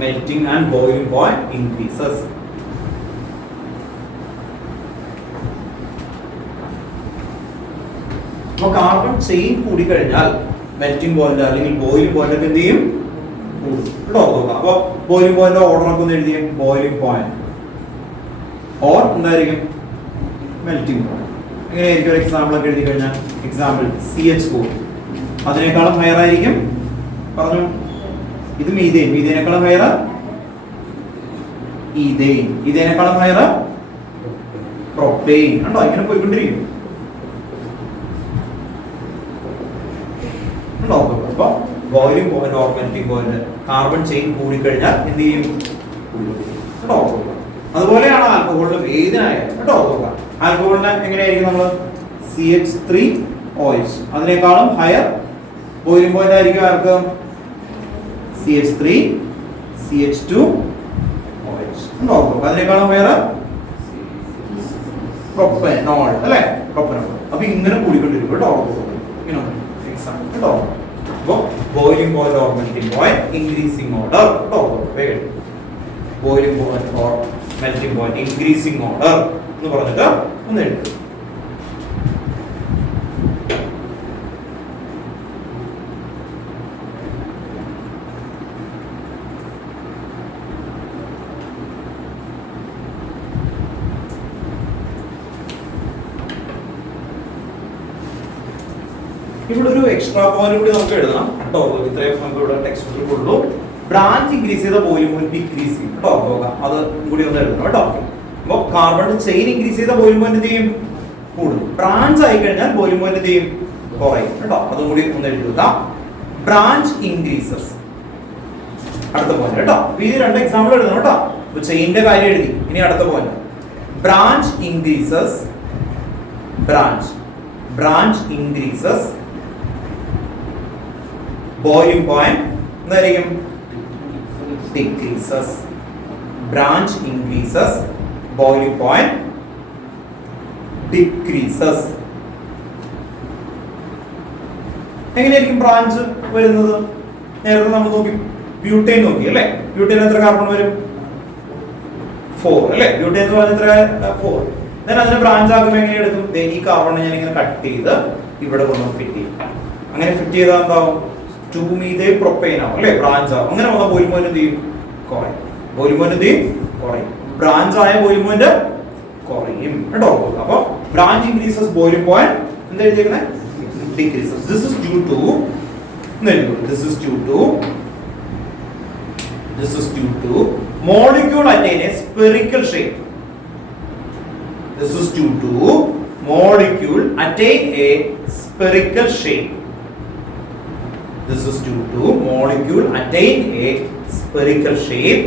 Melting and boiling point increases. അപ്പോൾ കാർബൺ ചെയിൻ കൂടി കഴിഞ്ഞാൽ മെൽറ്റിംഗ് പോയിന്റ് അല്ലെങ്കിൽ ബോയിലിംഗ് പോയിന്റ് ഒക്കെ എന്ത് ചെയ്യും? കൂടും കേട്ടോ. അപ്പോൾ ബോയിലിംഗ് പോയിന്റ് ഓർഡർ ഒക്കെ ഒന്ന് എഴുതിയും. ബോയിലിംഗ് പോയിന്റ് ഓർ എന്തായിരിക്കും? Melting point. എങ്ങനെയായിരിക്കും? ഒരു എക്സാമ്പിൾ ഒക്കെ എഴുതി കഴിഞ്ഞാൽ, എക്സാമ്പിൾ CH4 അതിനേക്കാളും ഹയർ ആയിരിക്കും. പറഞ്ഞു, ഇത് മീഥേൻ, മീഥേനേക്കാളും ഹയർ ഈഥെയിൻ, ഈഥേനേക്കാളും ഹയർ പ്രൊപ്പെയിൻ. കണ്ടോ, ഇങ്ങനെ പോയിക്കൊണ്ടിരിക്കും. അപ്പൊ boiling point or melting point, carbon chain കൂടിക്കഴിഞ്ഞാൽ എന്ത് ചെയ്യും? കേട്ടോ. അതുപോലെയാണ് ആൽക്കഹോളിലും ഏതിനായാലും കേട്ടോ. ആൽക്കഹോളിന് എങ്ങനെയായിരിക്കും? നമ്മൾ CH3OH അതിനേക്കാളും ഹയർ ബോയിലിംഗ് പോയിന്റ് ആയിരിക്കും ആർക്ക്? CH3 CH2 OH ഉണ്ടോ? അതിനേക്കാളും വേറെ പ്രൊപ്പനോൾ അല്ലേ? പ്രൊപ്പനോൾ. അപ്പൊ ഇങ്ങനെ കൂടിക്കൊണ്ടിരിക്കും കേട്ടോ. ഇങ്ങനെ എക്സാമ്പിൾ കേട്ടോ. അപ്പൊ boiling point or melting point increasing order കേട്ടോ. വേഗം boiling point or melting point increasing order എന്ന് പറഞ്ഞിട്ട് ഒന്ന് എഴുതും. ഇവിടെ ഒരു എക്സ്ട്രാ പോയിന്റ് കൂടി നമുക്ക് എഴുതണം കേട്ടോ. ഇത്രയും നമുക്ക് ഇവിടെ ടെക്സ്റ്റ് ഉള്ളൂ. ബ്രാഞ്ച് ഇൻക്രീസ് ചെയ്ത ബോയിലിംഗ് പോയിന്റ് ഡിക്രീസ് ചെയ്യും കേട്ടോ. അത് കൂടി ഒന്ന് എഴുതണം കേട്ടോ. അപ്പൊ കാർബൺ ചെയിൻ ഇൻക്രീസ് ചെയ്ത ബോയിലിംഗ് പോയിന്റ് എന്ത് ചെയ്യും? കൂടും. ബ്രാഞ്ച് ആയി കഴിഞ്ഞാൽ ബോയിലിംഗ് പോയിന്റ് എന്ത് ചെയ്യും? കുറയും കേട്ടോ. അതും കൂടി ഒന്ന് എഴുതുക. ബ്രാഞ്ച് ഇൻക്രീസസ് അടുത്ത പോയിന്റ് കേട്ടോ. ഈ രണ്ട് എക്സാമ്പിൾ എഴുതണം കേട്ടോ. അപ്പൊ ചെയിന്റെ കാര്യം എഴുതി. ഇനി അടുത്ത point branch increases. Branch increases boiling point എന്തായിരിക്കും? decreases. branch increases, boiling point decreases. എങ്ങനെയായിരിക്കും ബ്രാഞ്ച് വരുന്നത്? നേരത്തെ നമ്മൾ നോക്കി ബ്യൂട്ടേൻ നോക്കി അല്ലേ? ബ്യൂട്ടേൻ എത്ര കാർബൺ വരും? 4 അല്ലേ? ബ്യൂട്ടേൻ എന്ന് പറഞ്ഞാൽ എത്ര? 4. ഞാൻ അതിനെ ബ്രാഞ്ച് ആക്കുമ്പോൾ എങ്ങനെ എടുക്കും? ഈ കാർബൺ ഞാൻ ഇങ്ങനെ കട്ട് ചെയ്ത് ഇവിടെ കൊണ്ടുവന്ന് ഫിറ്റ് ചെയ്യും. അങ്ങനെ ഫിറ്റ് ചെയ്താൽ എന്താവും? 2-methyl propane ആവും അല്ലേ? ബ്രാഞ്ച് ആവും. അങ്ങനെ വന്ന ബോയിലിംഗ് പോയിന്റ് എന്ത് ചെയ്യും? കുറയും. ബോയിലിംഗ് പോയിന്റ് എന്ത് ചെയ്യും? കുറയും. ബ്രാഞ്ച് ആയ ബോയിലിംഗ് പോയിന്റ് കുറയും കേട്ടോ. അപ്പൊ ബ്രാഞ്ച് ഇൻക്രീസസ്, ബോയിലിംഗ് പോയിന്റ് എന്താ എഴുതിയിരിക്കുന്നത്? decreases. This is due to molecule attain a spherical shape. This is due to molecule attain a spherical shape. This is due to molecule attain a spherical shape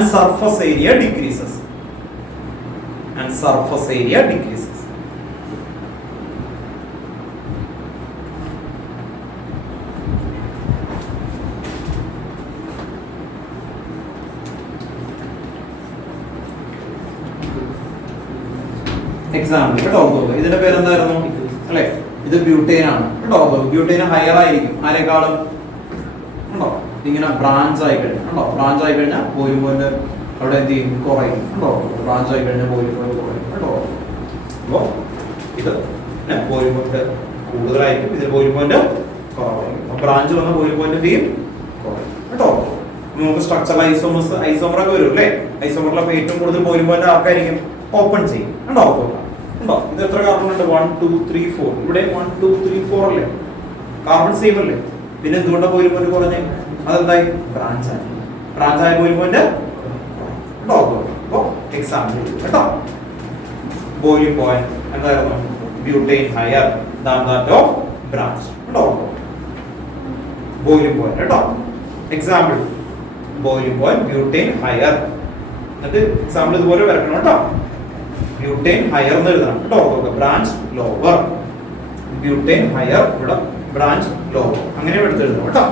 and surface area decreases. Example കേട്ടോ. ഇതിന്റെ പേരെന്തായിരുന്നു അല്ലെ? ഇത് butane ആണ് കേട്ടോ. Butane higher ആയിരിക്കും ആരെക്കാളും ഉണ്ടോ? ഇങ്ങനെ ബ്രാഞ്ച് ആയി കഴിഞ്ഞാൽ ബോയിലിംഗ് പോയിന്റ് അവിടെ എന്ത് ചെയ്യും? കുറയും കേട്ടോ. ബ്രാഞ്ച് ആയി കഴിഞ്ഞാൽ ബോയിലിംഗ് പോയിന്റ് കുറയും കേട്ടോ. അപ്പോ ഇത് ബോയിലിംഗ് പോയിന്റ് കൂടുതലായിരിക്കും, ഇതിൽ ബോയിലിംഗ് പോയിന്റ് കുറവായിരിക്കും. ബ്രാഞ്ച് വന്ന ബോയിലിംഗ് പോയിന്റ് എന്ത് ചെയ്യും? കുറയും കേട്ടോ. നമുക്ക് സ്ട്രക്ചറൽ ഐസോമർ ഒക്കെ വരും അല്ലേ? ഐസോമറിലൊക്കെ ഏറ്റവും കൂടുതൽ ബോയിലിംഗ് പോയിന്റ് ആർക്കായിരിക്കും? ഓപ്പൺ ചെയ്യും കേട്ടോ. ഉണ്ടോ? ഇത് എത്ര കാർബൺ ഉണ്ട്? 1 2 3 4. ഇവിടെ 1 2 3 4 അല്ലേ? കാർബൺ സെയിം അല്ലേ? പിന്നെ എന്തുകൊണ്ടാണ് ബോയിലിംഗ് പോയിന്റ് കുറഞ്ഞേ? അതെന്തായി? ബ്രാഞ്ച് ആയ ബോയിലിംഗ് പോയിന്റ് ഉണ്ടോ? അപ്പോ എക്സാമ്പിൾ കേട്ടോ. ബോയിലിംഗ് പോയിന്റ് എന്തായിരുന്നു? Butane higher than that of branch ഉണ്ടോ? ബോയിലിംഗ് പോയിന്റ് കേട്ടോ. Example boiling point butane higher. എന്നിട്ട് എക്സാമ്പിൾ ഇതുപോലെ വരക്കണം കേട്ടോ. ബ്യൂട്ടേൻ ഹയർ എന്ന് എഴുതണം കേട്ടോ. Branch lower. ബ്യൂട്ടേൻ ഹയർ, ഇവിടെ ബ്രാഞ്ച് ലോവർ. അങ്ങനെ എടുത്ത് എഴുതണം കേട്ടോ.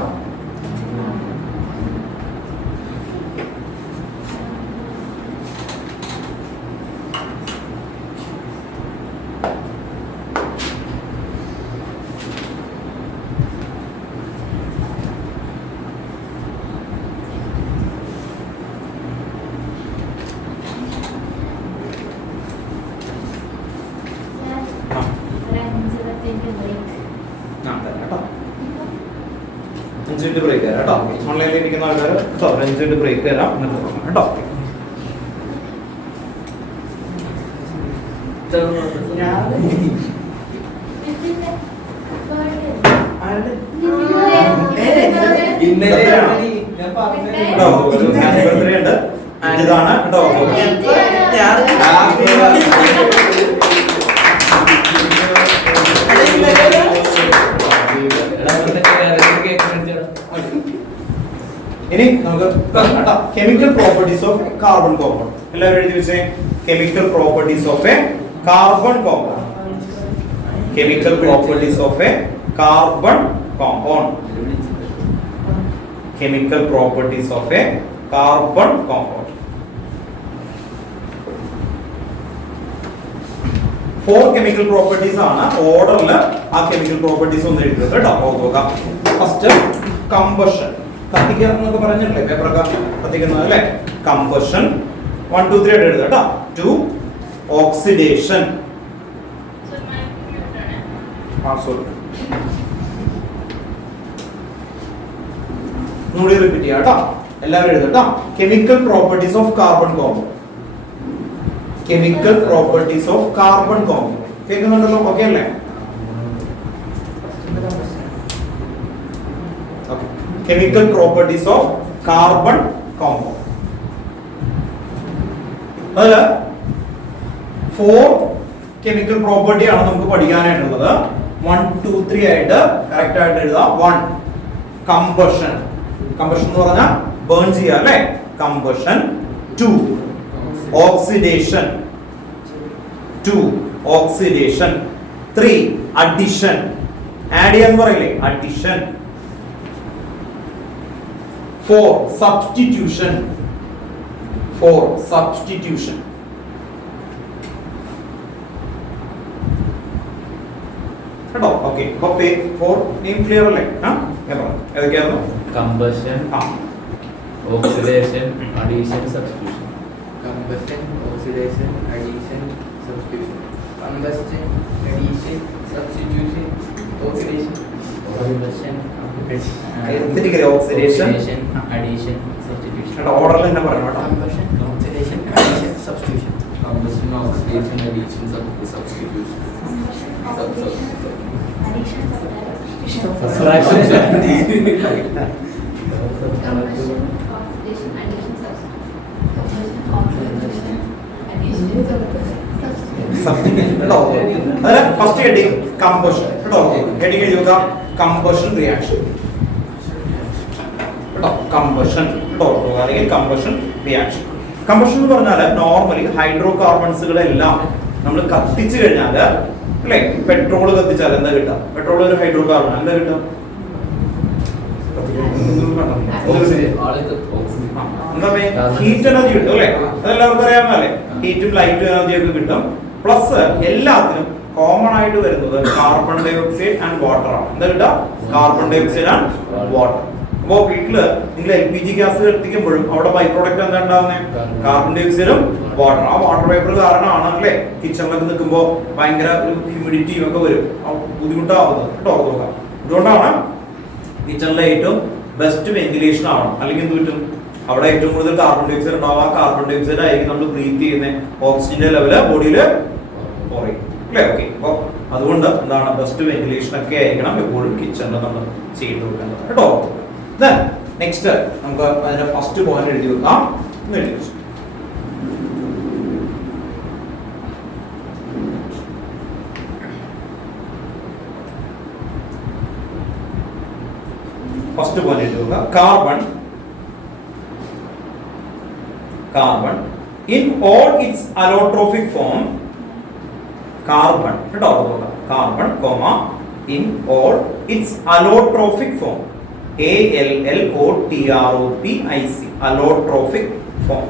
ബ്രേക്ക് തരാം കേട്ടോ. ഓൺലൈനിൽ ഇരിക്കുന്ന ആൾക്കാർ കേട്ടോ 5 മിനിറ്റ് ബ്രേക്ക് തരാം എന്നിട്ട് തുടങ്ങാം കേട്ടോ. ഇതാണ് കേട്ടോ. ഇനി നമുക്ക് chemical properties of carbon compound എല്ലാവരും എഴുതി വെച്ചേ. Chemical properties of A carbon compound. Chemical properties of A carbon compound. chemical properties of a carbon compound. 4 chemical properties ആണ് ഓർഡറിൽ ആ കെമിക്കൽ പ്രോപ്പർട്ടീസ് ഒന്ന് എഴുതുന്നത് കേട്ടോ. നോക്കാം. ഫസ്റ്റ് കമ്പഷൻ, കത്തിക്കുക എന്നൊക്കെ പറഞ്ഞിട്ടില്ലേ പേപ്പറൊക്കെ കത്തിക്കുന്നത് അല്ലേ. കമ്പഷൻ 1 2 3 ആയിട്ട് എഴുതുക കേട്ടോ. 2 ഓക്സിഡേഷൻ, റിപ്പീറ്റ് ചെയ്യാം കേട്ടോ. എല്ലാവരും എഴുതട്ടോ. Chemical properties of carbon compound, chemical properties of carbon compound. കേൾക്കുന്നുണ്ടല്ലോ? ഓക്കെ അല്ലേ? Chemical properties of carbon compound. അതില് 4 കെമിക്കൽ പ്രോപ്പർട്ടി ആണ് നമുക്ക് പഠിക്കാനായിട്ടുള്ളത്. 1 2 3 ആയിട്ട് കറക്റ്റ് ആയിട്ട് എഴുതാം. 1 കമ്പഷൻ, കമ്പഷൻ എന്ന് പറഞ്ഞാൽ ബേൺ ചെയ്യുക അല്ലേ. Combustion. 2 oxidation, 2 oxidation. 3 addition, add ചെയ്യാന്ന് പറയില്ലേ, അഡിഷൻ. 4 substitution, 4 substitution. കേട്ടോ? ഓക്കെ. അപ്പൊ 4 നെയിം ക്ലിയർ അല്ലേ? ഏതൊക്കെയായിരുന്നു? Combustion, oxidation, addition, substitution. Combustion, oxidation, addition, substitution. Combustion, addition, substitution, oxidation. Combustion, oxidation, addition, substitution. ഓർഡറിൽ തന്നെ പറയണം കേട്ടോ. Combustion, oxidation, addition, substitution. Combustion, oxidation, addition, substitution. First heading combustion കേട്ടോ. Heading എഴുതുക combustion reaction കേട്ടോ. Combustion കേട്ടോ, അല്ലെങ്കിൽ combustion reaction. Combustion എന്ന് പറഞ്ഞാൽ നോർമലി ഹൈഡ്രോ കാർബൺസുകളെല്ലാം നമ്മൾ കത്തിച്ചു കഴിഞ്ഞാൽ അല്ലേ, പെട്രോൾ കത്തിച്ചാൽ എന്താ കിട്ടുക? പെട്രോൾ ഒരു ഹൈഡ്രോ കാർബൺ, എന്താ കിട്ടുക? ഹീറ്റ് എനർജി കിട്ടും അല്ലേ. അതെല്ലാവർക്കും അറിയാമല്ലേ. ഹീറ്റും ലൈറ്റും എനർജി ഒക്കെ കിട്ടും. പ്ലസ് എല്ലാത്തിനും കോമൺ ആയിട്ട് വരുന്നത് carbon dioxide and water ആണ്. എന്താ കിട്ടുക? Carbon dioxide and water. അപ്പോ വീട്ടില് നിങ്ങൾ LPG ഗ്യാസ് കത്തിക്കുമ്പോഴും അവിടെ ബൈ പ്രോഡക്റ്റ് എന്താ ഉണ്ടാവുന്നത്? കാർബൺ ഡൈ ഓക്സൈഡും വാട്ടർ. ആ വാട്ടർ വേപ്പർ കാരണമാണ് അല്ലേ കിച്ചണിലൊക്കെ നിൽക്കുമ്പോൾ ഭയങ്കര ഒരു ഹ്യൂമിഡിറ്റിയും ഒക്കെ വരും, ബുദ്ധിമുട്ടാവുന്നത് കേട്ടോ. നോക്കാം. അതുകൊണ്ടാണ് കിച്ചണിലെ ഏറ്റവും ബെസ്റ്റ് വെന്റിലേഷൻ ആവണം. അല്ലെങ്കിൽ എന്ത് പറ്റും? അവിടെ ഏറ്റവും കൂടുതൽ കാർബൺ ഡൈ ഓക്സൈഡ് ഉണ്ടാവും. ആ കാർബൺ ഡൈ ഓക്സൈഡ് ആയിരിക്കും നമ്മൾ ബ്രീത്ത് ചെയ്യുന്ന ഓക്സിജന്റെ ലെവല് ബോഡിയിൽ കുറയും അല്ലേ. ഓക്കെ. അപ്പോൾ അതുകൊണ്ട് എന്താണ് ബെസ്റ്റ് വെന്റിലേഷൻ ഒക്കെ ആയിരിക്കണം എപ്പോഴും കിച്ചണിൽ നമ്മൾ ചെയ്തു കൊടുക്കേണ്ടത് കേട്ടോ. നെക്സ്റ്റ് നമുക്ക് അതിന്റെ ഫസ്റ്റ് പോയിന്റ് എഴുതി വെക്കാം. എഴുതി വെച്ചു. ഫസ്റ്റ് പോയിന്റ് എഴുതി വെക്കുക. Carbon in all its allotropic form, carbon കേട്ടോ. Carbon in all its allotropic form, ALLOTROPIC, allotropic form.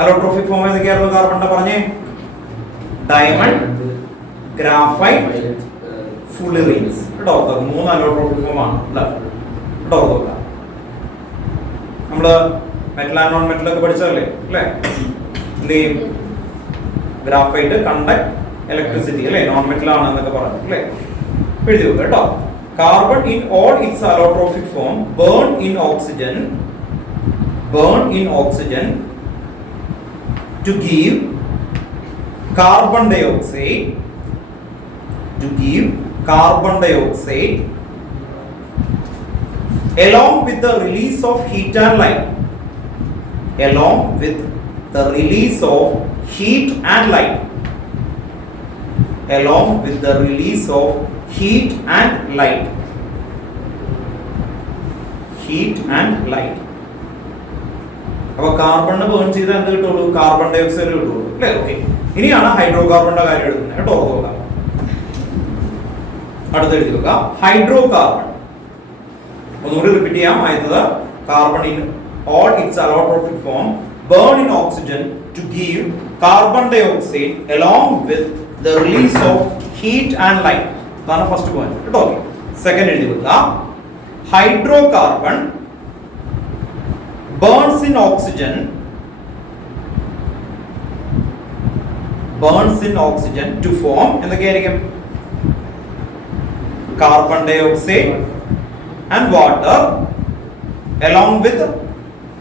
allotropic form ഏതൊക്കെയായിരുന്നു കാർബണിന്റെ പറഞ്ഞേ? ഡയമണ്ട്, ഗ്രാഫൈറ്റ്, ഫുളറിൻസ് കേട്ടോ. 3 allotropic form ആണ് കേട്ടോ. നമ്മള് മെറ്റൽ ആൻഡ് നോൺ മെറ്റൽ ഒക്കെ പഠിച്ചല്ലേ അല്ലേ. എന്ത് ചെയ്യും? ഗ്രാഫൈറ്റ് കണ്ടക്ട് ഇലക്ട്രിസിറ്റി അല്ലേ, നോൺ മെറ്റൽ ആണ് എന്നൊക്കെ പറഞ്ഞു അല്ലേ. എഴുതി വെക്കുക കേട്ടോ. Carbon in all its allotropic form burn in oxygen to give carbon dioxide along with the release of heat and light. Along with the release of heat and light. Along with the release of heat and light. Heat and light. അപ്പോൾ കാർബണിനെ burn ചെയ്താൽ എന്ത് കിട്ടുള്ളൂ? Carbon dye oxide കിട്ടുള്ളൂ അല്ലേ. Okay. ഇനിയാണ് hydro കാർബണിന്റെ കാര്യം എഴുതുന്നത് കേട്ടോ. അടുത്ത് എഴുതി വെക്കുക. ഹൈഡ്രോ കാർബൺ ഒന്നുകൂടി റിപ്പീറ്റ് ചെയ്യാം. ആയത് carbon in all its allotropic form burn in oxygen to give carbon dioxide along with the release of heat and light. അതാണ് ഫസ്റ്റ് പോയിന്റ് കേട്ടോ. സെക്കൻഡ് എഴുതി വെക്കുക. Hydrocarbon burns in oxygen to form എന്തൊക്കെയായിരിക്കും? Carbon dioxide and water along with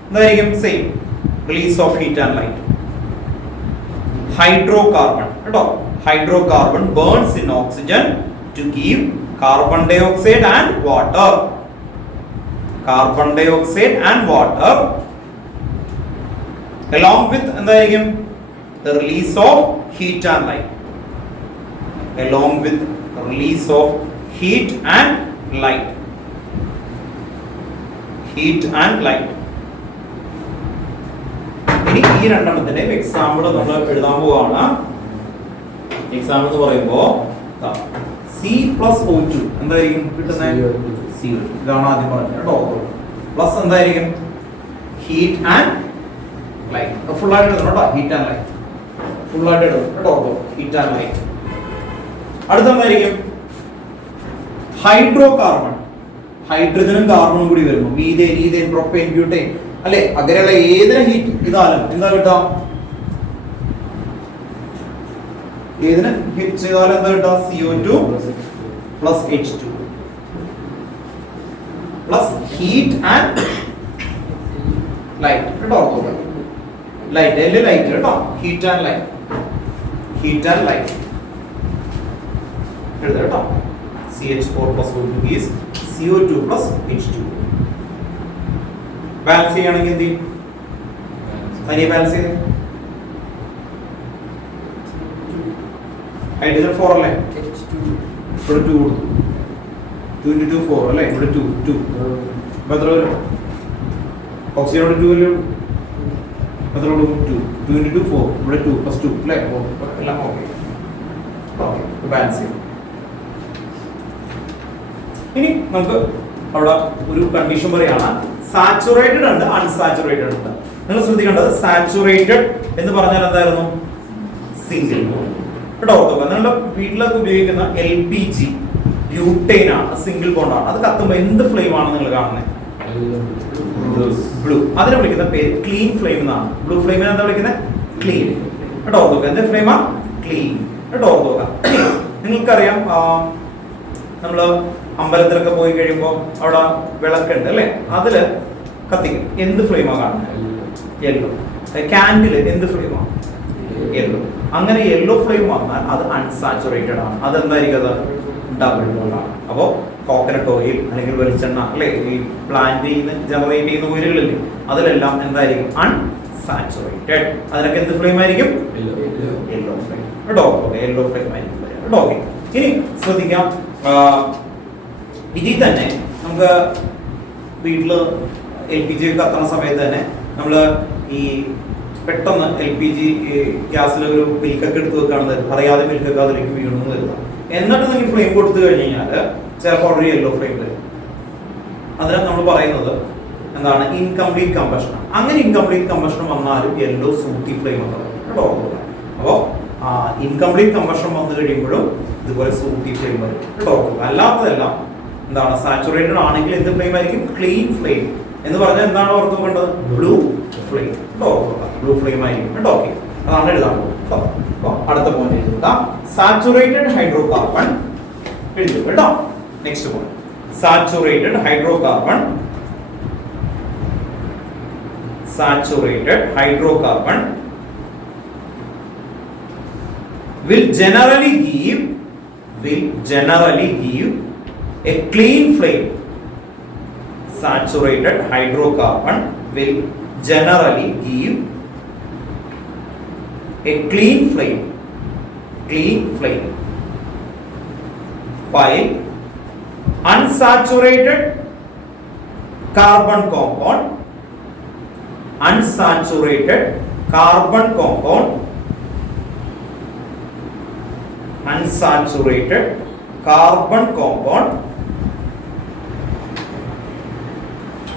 എന്തായിരിക്കും? Same release of heat and light. Hydrocarbon കേട്ടോ. Hydrocarbon burns in oxygen to give carbon dioxide and water. Carbon dioxide and water along with എന്തായിരിക്കും? the release of heat and light. along with release of heat and light. heat and light. ഇനി ഈ രണ്ടെണ്ണത്തിന്റെ example നമ്മൾ എഴുതാൻ പോവാണ്. Example എന്ന് പറയുമ്പോൾ C+O2 എന്തായിരിക്കും കിട്ടുന്നത്? CO2. ഇതാണ് ആദ്യം പറഞ്ഞത് കേട്ടോ. പ്ലസ് എന്തായിരിക്കും? Heat and light. ഫുൾ ആയിട്ട് എഴുതണം കേട്ടോ. ഹീറ്റ് ആൻഡ് ലൈറ്റ് ഫുൾ ആയിട്ട് എഴുതണം കേട്ടോ. Heat and light. അടുത്ത എന്തായിരിക്കും? ഹൈഡ്രോകാർബൺ. ഹൈഡ്രജനും കാർബണും കൂടി വരുന്നു. മീഥേൻ, ഈഥേൻ, പ്രൊപ്പേൻ, ബ്യൂട്ടേൻ അല്ലെ, അങ്ങനെയുള്ള ഏതിനെ ഹീറ്റ് ചെയ്താലും എന്താ കിട്ടാം? ഏതിനെ ഹീറ്റ് ചെയ്താലും എന്താ കിട്ടാ? CO2 plus H2 plus heat and light കേട്ടോ. ലൈറ്റ് അല്ലേ? ലൈറ്റ് കേട്ടോ. Heat and light. Heat and light എഴുതാം കേട്ടോ. CH4 plus O2 is CO2 plus H2. Balance ചെയ്യുകയാണെങ്കിൽ എന്ത് ചെയ്യും? തനിയെ ബാലൻസ് ചെയ്ത് ഹൈഡ്രജൻ 4 അല്ലേ? ഇവിടെ 2 കൊടുത്തു. 2 into 2 4 അല്ലേ? ഇവിടെ 2 അപ്പൊ എത്ര വരും? ഓക്സിജനോട് 2 അല്ലേ? എത്ര കൊടുക്കും? 2 into 2 4 ഇവിടെ 2 plus 2 അല്ലേ? 4 എല്ലാം ഓക്കെ. ബാലൻസ് ചെയ്യും. ഇനി നമുക്ക് അവിടെ ഒരു കണ്ടീഷൻ പറയാണ്. സാച്ചുറേറ്റഡ് ഉണ്ട്, അൺസാച്ചുറേറ്റഡ് ഉണ്ട്. നിങ്ങൾ ശ്രദ്ധിക്കേണ്ടത് സാച്ചുറേറ്റഡ് എന്ന് പറഞ്ഞാൽ എന്തായിരുന്നു? സിംഗിൾ കേട്ടോ. നിങ്ങളുടെ വീട്ടിലൊക്കെ ഉപയോഗിക്കുന്ന LPG ബ്യൂട്ടൈൻ ആണ്, സിംഗിൾ ബോണ്ട് ആണ്. അത് കത്തുമ്പോൾ എന്ത് ഫ്ലെയിം ആണ് നിങ്ങൾ കാണുന്നത്? ബ്ലൂ. അതിനെ വിളിക്കുന്ന പേര് ക്ലീൻ ഫ്ലെയിം എന്നാണ്. ബ്ലൂ ഫ്ലെയിമിനെ എന്താ വിളിക്കുന്നത്? ക്ലീൻ കേട്ടോ. എന്ത് ഫ്ലെയിമാ? ക്ലീൻ കേട്ടോ. നിങ്ങൾക്കറിയാം, നമ്മള് അമ്പലത്തിലൊക്കെ പോയി കഴിയുമ്പോൾ അവിടെ വിളക്കുണ്ട് അല്ലെ, അതില് കത്തിക്കും. എന്ത് ഫ്ലെയിമാ കാണുന്നത്? യെല്ലോ. ക്യാൻഡില് എന്ത് ഫ്ലെയിമാ? യെല്ലോ. അങ്ങനെ യെല്ലോ ഫ്ലെയിം വന്നാൽ അത് അൺസാച്ചുറേറ്റഡ് ആണ്. അതെന്തായിരിക്കും? അത് ഡബിൾ ബോണ്ട് ആണ്. അപ്പോൾ കോക്കനട്ട് ഓയിൽ അല്ലെങ്കിൽ വെളിച്ചെണ്ണ അല്ലെ, ഈ പ്ലാന്റിൽ നിന്ന് ജനറേറ്റ് ചെയ്യുന്ന ഓയിലുകളില്ലേ, അതിലെല്ലാം എന്തായിരിക്കും? അൺസാച്ചുറേറ്റഡ്. അതിനൊക്കെ എന്ത് ഫ്ലെയിം ആയിരിക്കും? യെല്ലോ ഫ്ലെയിം കേട്ടോ. യെല്ലോ ഫ്ലെയിം ആയിരിക്കും കേട്ടോ. ഇനി ശ്രദ്ധിക്കാം, ഇതിൽ തന്നെ നമുക്ക് വീട്ടില് LPG കത്തുന്ന സമയത്ത് തന്നെ നമ്മൾ ഈ പെട്ടെന്ന് LPG ഗ്യാസിൽ ഒരു മിൽക്കൊക്കെ എടുത്ത് വെക്കുകയാണെന്ന് അറിയാതെ മിൽക്കൊക്കെ അതിലേക്ക് വീണെന്ന് വരുന്നത്. എന്നിട്ട് നിങ്ങൾ ഫ്ലെയിം കൊടുത്തു കഴിഞ്ഞ് കഴിഞ്ഞാൽ ചിലപ്പോൾ ഒരു യെല്ലോ ഫ്ലെയിം വരും. അതിനെ നമ്മൾ പറയുന്നത് എന്താണ്? Incomplete combustion. അങ്ങനെ ഇൻകംപ്ലീറ്റ് കമ്പഷൻ വന്നാലും യെല്ലോ സൂട്ടി ഫ്ലെയിം എന്ന് പറയും കേട്ടോ. അപ്പോൾ ഇൻകംപ്ലീറ്റ് കമ്പഷൻ വന്നു കഴിയുമ്പോഴും ഇതുപോലെ സൂട്ടി ഫ്ലെയിം വരും കേട്ടോ. അല്ലാത്തതെല്ലാം എന്താണ്? സാച്ചുറേറ്റഡ് ആണെങ്കിൽ എന്ത് ഫ്ലെയിം ആയിരിക്കും? ക്ലീൻ ഫ്ലെയിം എന്ന് പറഞ്ഞാൽ എന്താണ് ഓർത്ത് വെക്കേണ്ടത്? ബ്ലൂ ഫ്ലെയിം കേട്ടോ. ബ്ലൂ ഫ്ലെയിം ആയിരിക്കും കേട്ടോ. അതാണ് എഴുതാൻ പോകുന്നത്. അടുത്ത പോയിന്റ് എഴുതുക. സാച്ചുറേറ്റഡ് ഹൈഡ്രോകാർബൺ എഴുതുക കേട്ടോ. Next point, saturated hydrocarbon. Saturated hydrocarbon will generally give a clean flame. Saturated hydrocarbon will generally give a clean flame. While unsaturated carbon compound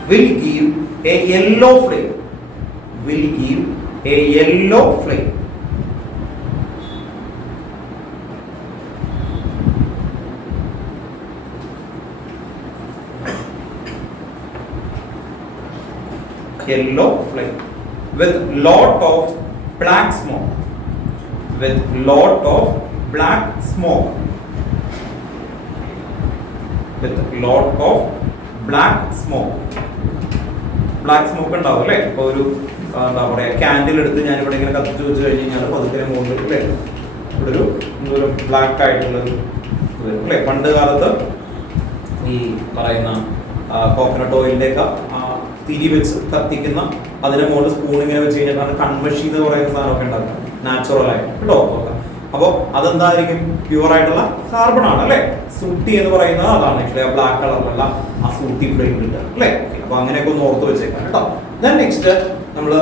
will give a yellow flame. Will give a yellow flame. Yellow flame with lot of black smoke. With lot of black smoke. With lot of black smoke. Black smoke ഉണ്ടാവും അല്ലേ? ഇപ്പോൾ ഒരു എന്താ പറയുക candle എടുത്ത് ഞാനിവിടെ ഇങ്ങനെ കത്തിച്ച് വെച്ച് കഴിഞ്ഞ് കഴിഞ്ഞാൽ പതുക്കെ മുകളിൽ അല്ലേ ഇവിടെ ഒരു ബ്ലാക്ക് ആയിട്ടുള്ളൊരു അല്ലേ? പണ്ട് കാലത്ത് ഈ പറയുന്ന കോക്കനട്ട് ഓയിലിൻ്റെ ഒക്കെ തിരി വെച്ച് കത്തിക്കുന്ന അതിന്റെ മുകളിൽ സ്പൂൺ ഇങ്ങനെ വെച്ച് കഴിഞ്ഞാൽ കൺമഷി എന്ന് പറയുന്ന സാധനമൊക്കെ ഉണ്ടാക്കുക നാച്ചുറൽ ആയിട്ട് കേട്ടോ. അപ്പോൾ അതെന്തായിരിക്കും? പ്യുവർ ആയിട്ടുള്ള കാർബൺ ആണ് അല്ലേ? സൂട്ടി എന്ന് പറയുന്നത് അതാണ് ആക്ച്വലി ആ ബ്ലാക്ക് കളറിലുള്ള ആ സൂട്ടി ഫ്ലെയിം കിട്ടുക അല്ലേ? അപ്പൊ അങ്ങനെയൊക്കെ ഒന്ന് ഓർത്ത് വെച്ചേക്കാം കേട്ടോ. ദെൻ നെക്സ്റ്റ് നമ്മൾ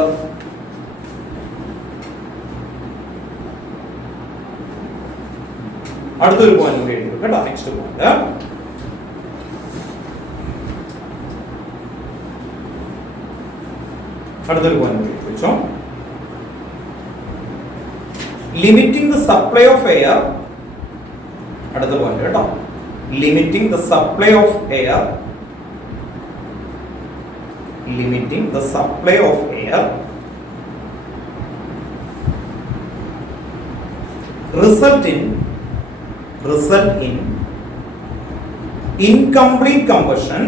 അടുത്തൊരു പോയിന്റ് കൂടി എഴുതി കേട്ടോ. നെക്സ്റ്റ് പോയിന്റ് അടുത്തൊരു പോയിന്റ് കൂടി വെച്ചോ. Limiting the supply of air. അടുത്ത പോയിന്റ് കേട്ടോ. Limiting the supply of air. Limiting the supply of air result in incomplete combustion.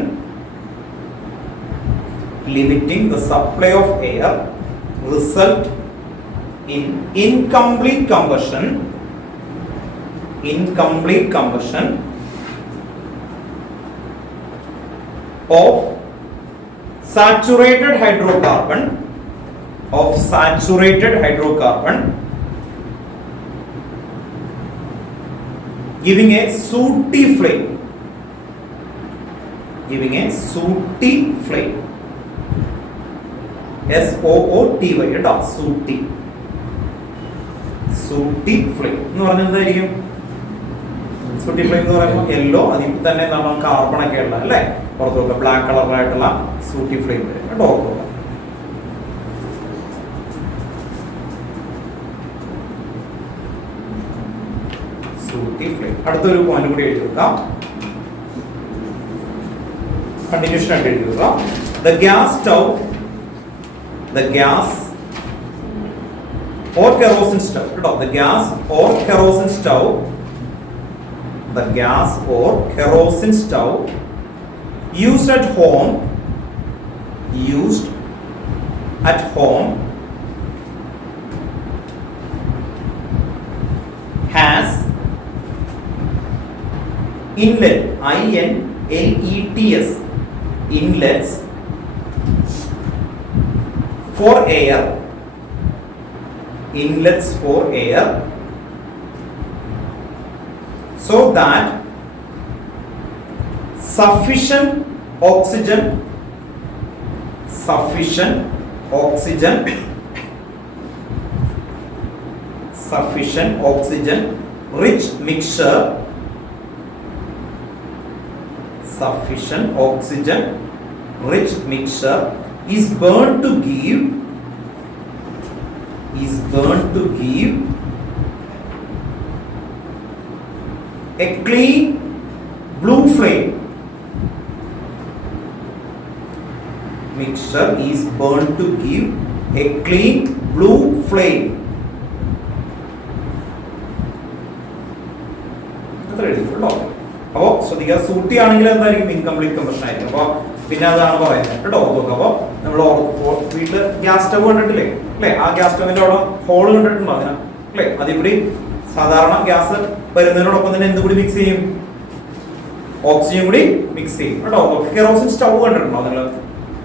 Limiting the supply of air result in incomplete combustion. Incomplete combustion of saturated hydrocarbon giving a sooty flame. SOOTY കേട്ടോ. Sooty flame എന്ന് പറഞ്ഞാൽ എന്തായിരിക്കും? Sooty flame എന്ന് പറയുമ്പോൾ yellow, അതിൽ തന്നെ നമ്മൾ carbon ഒക്കെ ഉള്ള അല്ലേ പുറത്തുള്ള ബ്ലാക്ക് കളറായിട്ടുള്ള സൂട്ടി ഫ്ലെയിം വരും കേട്ടോ. Sooty flame. അടുത്തൊരു പോയിന്റ് കൂടി എഴുതി വെക്കാം. കണ്ടിന്യൂഷൻ ആയിട്ട് എഴുതി വെക്കാം. The gas or kerosene stove കേട്ടോ. The gas or kerosene stove used at home has inlet, INLETS, inlets for air, so that sufficient oxygen rich mixture is burned to give a clean blue flame. Mixture is burned to give a clean blue flame. അപ്പോൾ ശ്രദ്ധിക്കുക, sooty ആണെങ്കിൽ എന്തായിരിക്കും? Incomplete combustion ആയിരിക്കും. അപ്പോൾ പിന്നെ അതാണ് പറയുന്നത് കേട്ടോ. അപ്പോൾ നമ്മൾ വീട്ടില് ഗ്യാസ് സ്റ്റവ് കണ്ടിട്ടില്ലേ അല്ലേ? ആ ഗ്യാസ് സ്റ്റവിന്റെ അവിടെ ഹോൾ കണ്ടിട്ടുണ്ടോ അതിന് അല്ലേ? അതിൽ സാധാരണ ഗ്യാസ് വരുന്നതിനോടൊപ്പം തന്നെ എന്ത് കൂടി മിക്സ് ചെയ്യും? ഓക്സിജൻ കൂടി മിക്സ് ചെയ്യും കേട്ടോ. കെറോസിൻ സ്റ്റവ് കണ്ടിട്ടുണ്ടോ നിങ്ങൾ?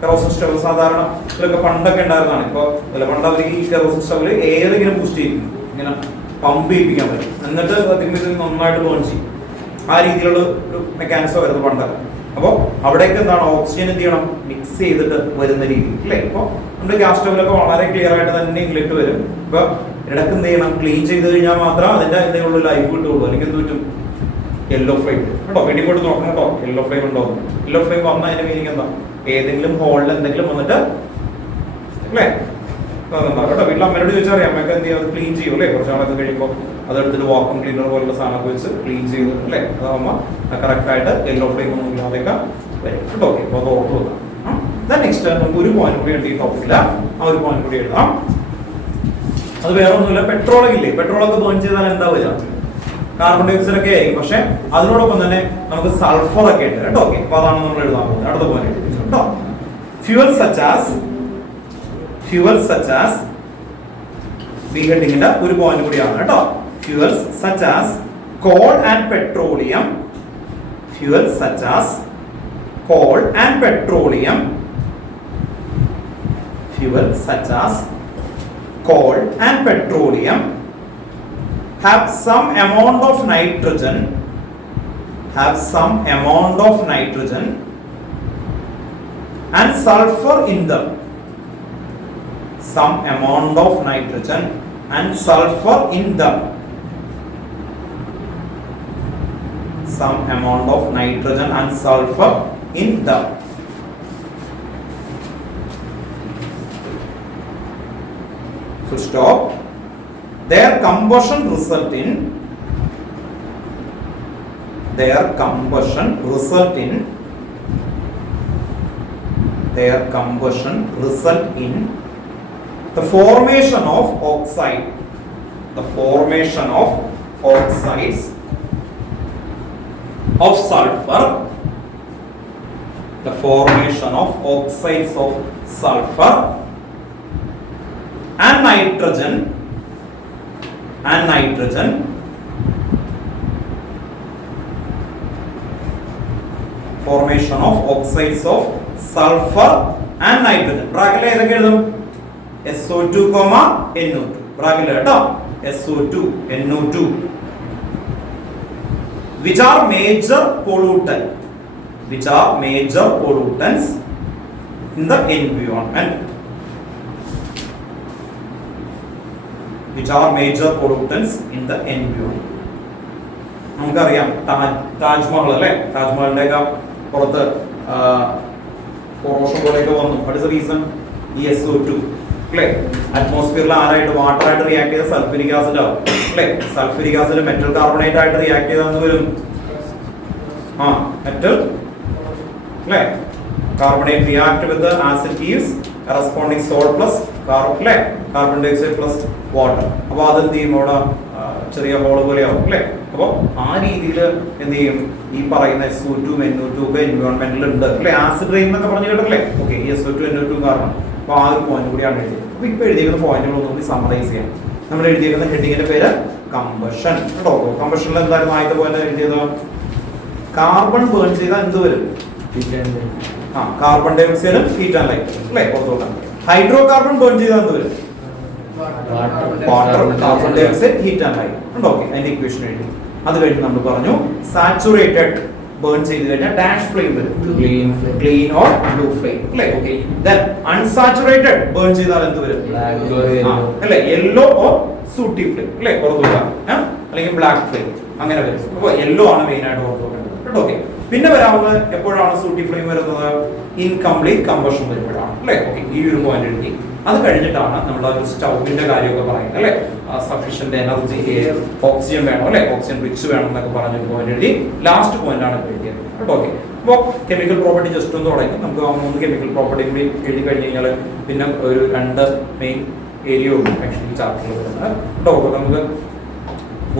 കെറോസിൻ സ്റ്റവ് സാധാരണ ഇതൊക്കെ പണ്ടൊക്കെ ഉണ്ടായിരുന്നതാണ്. ഇപ്പോൾ പണ്ട് അവർ ഈ കെറോസിൻ സ്റ്റവിൽ എയർ ഇങ്ങനെ ബൂസ്റ്റ് ചെയ്യും, ഇങ്ങനെ പമ്പ് ചെയ്യിപ്പിക്കാൻ പറ്റും, എന്നിട്ട് അതിന് നന്നായിട്ട് ബേൺ ചെയ്യും. ആ രീതിയിലുള്ള ഒരു മെക്കാനിസം വരുന്നത് പണ്ടൊക്കെ. അപ്പോൾ അവിടേക്ക് എന്താണ്? ഓക്സിജൻ എന്ത് ചെയ്യണം? മിക്സ് ചെയ്തിട്ട് വരുന്ന രീതി അല്ലേ? ഇപ്പോൾ നമ്മുടെ ഗ്യാസ് സ്റ്റവിലൊക്കെ വളരെ ക്ലിയർ ആയിട്ട് തന്നെ ഇൻലെറ്റ് വരും. ഇപ്പോൾ ഇടയ്ക്ക് എന്ത് ചെയ്യണം? ക്ലീൻ ചെയ്ത് കഴിഞ്ഞാൽ മാത്രം അതിന്റെ എന്തെങ്കിലും ലൈഫ് കിട്ടുള്ളൂ. അല്ലെങ്കിൽ എന്ത് പറ്റും? യെല്ലോ ഫ്ലെയിം കേട്ടോ. വീട്ടിൽ പോയിട്ട് നോക്കണം കേട്ടോ, യെല്ലോ ഫ്ലെയിം ഉണ്ടോ? യെല്ലോ ഫ്ലെയിം വന്നാൽ അതിന്റെ മീനിങ് എന്താ? ഏതെങ്കിലും ഹോളിൽ എന്തെങ്കിലും വന്നിട്ട് അല്ലേ കേട്ടോ. വീട്ടിൽ അമ്മയോട് ചോദിച്ചാൽ അറിയാം, അമ്മയൊക്കെ എന്ത് ചെയ്യും, അത് ക്ലീൻ ചെയ്യും അല്ലേ. കുറച്ച് നാളൊക്കെ കഴിയുമ്പോൾ അതെടുത്തിട്ട് വാക്വം ക്ലീനർ പോലുള്ള സാധനമൊക്കെ വെച്ച് ക്ലീൻ ചെയ്ത് അല്ലേ, അതാകുമ്പോൾ കറക്റ്റായിട്ട് യെല്ലോ ഫ്ലെയിം ഒന്നും ഇല്ലാതെയൊക്കെ വരും കേട്ടോ. ഓക്കെ, അപ്പോൾ അത് ഓർത്ത് വെക്കാം. നെക്സ്റ്റ് നമുക്ക് ഒരു പോയിന്റ് കൂടി ഉണ്ട് ഈ ടോപ്പിക്കില്ല, ആ ഒരു പോയിന്റ് കൂടി എഴുതാം. അത് വേറെ ഒന്നുമില്ല, പെട്രോളൊക്കെ ഇല്ലേ, പെട്രോളൊക്കെ ബേൺ ചെയ്താൽ എന്താ വരിക, കാർബൺ ഡൈ ഓക്സൈഡ് ഒക്കെ ആയിരിക്കും. പക്ഷെ അതിനോടൊപ്പം തന്നെ നമുക്ക് സൾഫർ ഒക്കെ ഉണ്ട് കേട്ടോ. ഓക്കെ, അപ്പോൾ അതാണ് നമ്മൾ എഴുതാൻ പോകുന്നത്. അടുത്ത പോയിന്റ് കേട്ടോ. ഫ്യൂവൽ സച്ച് ആസ് ബി ഹെഡിങ്ങിന്റെ ഒരു പോയിന്റ് കൂടിയാണ് കേട്ടോ. Fuels such as call and petroleum, fuels such as coal and petroleum, fuel such as coal and petroleum have some amount of nitrogen, and sulfur in them, some amount of nitrogen and sulfur in them, some amount of nitrogen and sulfur in them. Full stop. Their combustion result in the formation of oxides of sulfur, the formation of oxides of sulfur and nitrogen formation of oxides of sulfur and nitrogen. ബ്രാക്കറ്റിൽ ഏതൊക്കെ എഴുതും? SO2, NO2. ബ്രാക്കറ്റിൽ കേട്ടോ, SO2, NO2, which are major pollutants in the environment. നമുക്കറിയാം താജ്മഹൽ അല്ലേ, താജ്മഹലിന്റെ ഒക്കെ പുറത്ത് corrosion പോലെയൊക്കെ വന്നു. What is the reason? ഈ SO2 അല്ലേ, അറ്റ്മോസ്ഫിയറിൽ ആരായിട്ട് വാട്ടറായിട്ട് റിയാക്ട് ചെയ്ത സൾഫ്യൂരിക് ആസിഡ് ആവും അല്ലേ. സൾഫ്യൂരിക് ആസിഡ് മെറ്റൽ കാർബണേറ്റ് ആയിട്ട് റിയാക്ട് ചെയ്താന്ന് വരും, metal അല്ലേ. carbonate react with the acid gives corresponding salt plus carbon dioxide plus water. അപ്പോൾ അതെന്ത് ചെയ്യും, അവിടെ ചെറിയ ഹോൾ പോലെയാവും അല്ലേ. അപ്പോൾ ആ രീതിയിൽ എന്ത് ചെയ്യും, ഈ പറയുന്ന SO2, NO2 ഒക്കെ എൻവയോൺമെന്റിൽ ഉണ്ട് അല്ലേ. ആസിഡ് റെയിൻ എന്നൊക്കെ പറഞ്ഞു കേട്ടല്ലേ. ഓക്കെ, ഈ SO2, NO2 കാരണം. അപ്പോൾ ആ ഒരു പോയിന്റ് കൂടിയാണ് എഴുതിയത്. അപ്പോൾ ഇപ്പോൾ എഴുതിയിരിക്കുന്ന പോയിന്റുകളൊന്നും കൂടി സമ്മറൈസ് ചെയ്യാം. നമ്മൾ എഴുതിയിരിക്കുന്ന ഹെഡിങ്ങിന്റെ പേര് കമ്പഷൻ കേട്ടോ. കമ്പഷനിൽ എന്തായിരുന്നു ആദ്യത്തെ പോയിന്റ് എഴുതിയത്? കാർബൺ ബേൺ ചെയ്താൽ എന്ത് വരും? കാർബൺ ഡൈ ഓക്സൈഡും ഹീറ്റ് ആൻഡ് ലൈറ്റ് അല്ലേ, പുറത്തോട്ട്. ഹൈഡ്രോ കാർബൺ ബേൺ ചെയ്താൽ എന്ത് വരും? Water, carbon dioxide, heat and light ഉണ്ടോ. ഓക്കെ, അതിന്റെ ഇക്വേഷൻ എഴുതി. അത് കഴിഞ്ഞ് നമ്മൾ പറഞ്ഞു സാച്ചുറേറ്റഡ് ബേൺ ചെയ്ത് കഴിഞ്ഞാൽ ഡാഷ് ഫ്ലെയിം വരും, ക്ലീൻ ഓർ ബ്ലൂ ഫ്ലെയിം അല്ലേ. ഓക്കെ, ദെൻ അൺസാച്ചുറേറ്റഡ് ബേൺ ചെയ്താൽ എന്ത് വരും? അല്ലേ, യെല്ലോ ഓർ സൂട്ടി ഫ്ലെയിം അല്ലേ, പുറത്തോട്ട് അല്ലെങ്കിൽ ബ്ലാക്ക് ഫ്ലെയിം അങ്ങനെ വരും. അപ്പോൾ യെല്ലോ ആണ് മെയിൻ ആയിട്ട് ഓർത്ത് വെക്കേണ്ടത് കേട്ടോ. ഓക്കെ, പിന്നെ വരാവുന്നത് എപ്പോഴാണ് സൂട്ടി ഫ്ലെയിം വരുന്നത്? ഇൻകംപ്ലീറ്റ് കമ്പഷൻ വരുമ്പോഴാണ് അല്ലേ. ഓക്കെ, ഈ ഒരു പോയിന്റ് എഴുതി. അത് കഴിഞ്ഞിട്ടാണ് നമ്മൾ ഒരു സ്റ്റൗവിന്റെ കാര്യമൊക്കെ പറയുന്നത് അല്ലേ. സഫീഷ്യന്റ് എനർജി, ഓക്സിജൻ വേണം അല്ലേ, ഓക്സിജൻ റിച്ച് വേണം എന്നൊക്കെ പറഞ്ഞൊരു പോയിന്റ് എഴുതി. ലാസ്റ്റ് പോയിന്റ് ആണ് എഴുതിയത് കേട്ടോ. ഓക്കെ, അപ്പോൾ കെമിക്കൽ പ്രോപ്പർട്ടി ജസ്റ്റ് ഒന്ന് തുടങ്ങി. നമുക്ക് ആ 3 കെമിക്കൽ പ്രോപ്പർട്ടി കൂടി എഴുതി കഴിഞ്ഞ് കഴിഞ്ഞാൽ പിന്നെ ഒരു 2 മെയിൻ ഏരിയ ഉള്ളൂ ആക്ച്വലി ചാപ്റ്ററിൽ വരുന്നത് കേട്ടോ. നമുക്ക്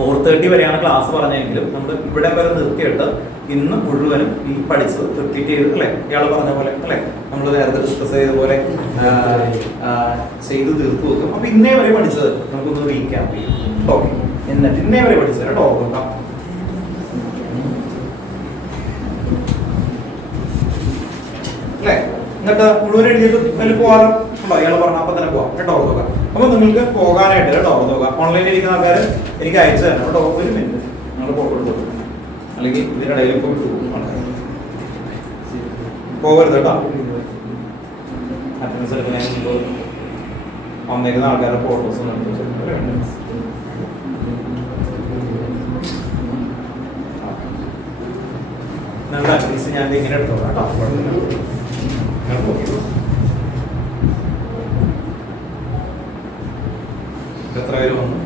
4:30 വരെയാണ് ക്ലാസ് പറഞ്ഞെങ്കിലും നമ്മൾ ഇവിടെ വരെ നിർത്തിയിട്ട് ഇന്ന് മുഴുവനും ഈ പഠിച്ചത് റിപ്പീറ്റ് ചെയ്ത് അല്ലേ, ഇയാൾ പറഞ്ഞ പോലെ അല്ലേ, നമ്മൾ നേരത്തെ ഡിസ്കസ് ചെയ്ത പോലെ ചെയ്ത് തീർത്തു വെക്കും. അപ്പൊ ഇന്നേ വരെ പഠിച്ചത് നമുക്കൊന്ന് റീക്യാപ്പ് ചെയ്യും. ഓക്കെ, എന്നിട്ട് ഇന്നേ വരെ പഠിച്ചത് കേട്ടോ നോക്കാം. അല്ലേ, എന്നിട്ട് മുഴുവൻ എഴുതിയിട്ട് അതിൽ പോകാമല്ലോ ഉണ്ടോ. ഇയാൾ പറഞ്ഞ അപ്പൊ തന്നെ പോവാം കേട്ടോ നോക്കാം. അപ്പൊ നിങ്ങൾക്ക് പോകാനായിട്ട് കേട്ടോ നോക്കാം. ഓൺലൈനിൽ ഇരിക്കുന്ന ആൾക്കാർ എനിക്ക് അയച്ചു തരണം കേട്ടോ. 1 മിനിറ്റ് നിങ്ങൾ പോകരുത്, അല്ലെങ്കിൽ ഇതിനിടയിൽ പോയിട്ട് പോകരുത് കേട്ടോ. അറ്റൻഡൻസ് എടുക്കുന്നതിന് വന്നിരുന്ന ആൾക്കാരുടെ ഫോട്ടോസ് നിങ്ങളുടെ അറ്റ്ലീസ്റ്റ് ഞാൻ ഇങ്ങനെ എടുത്തോളാം കേട്ടോ. എത്ര പേര് വന്നു?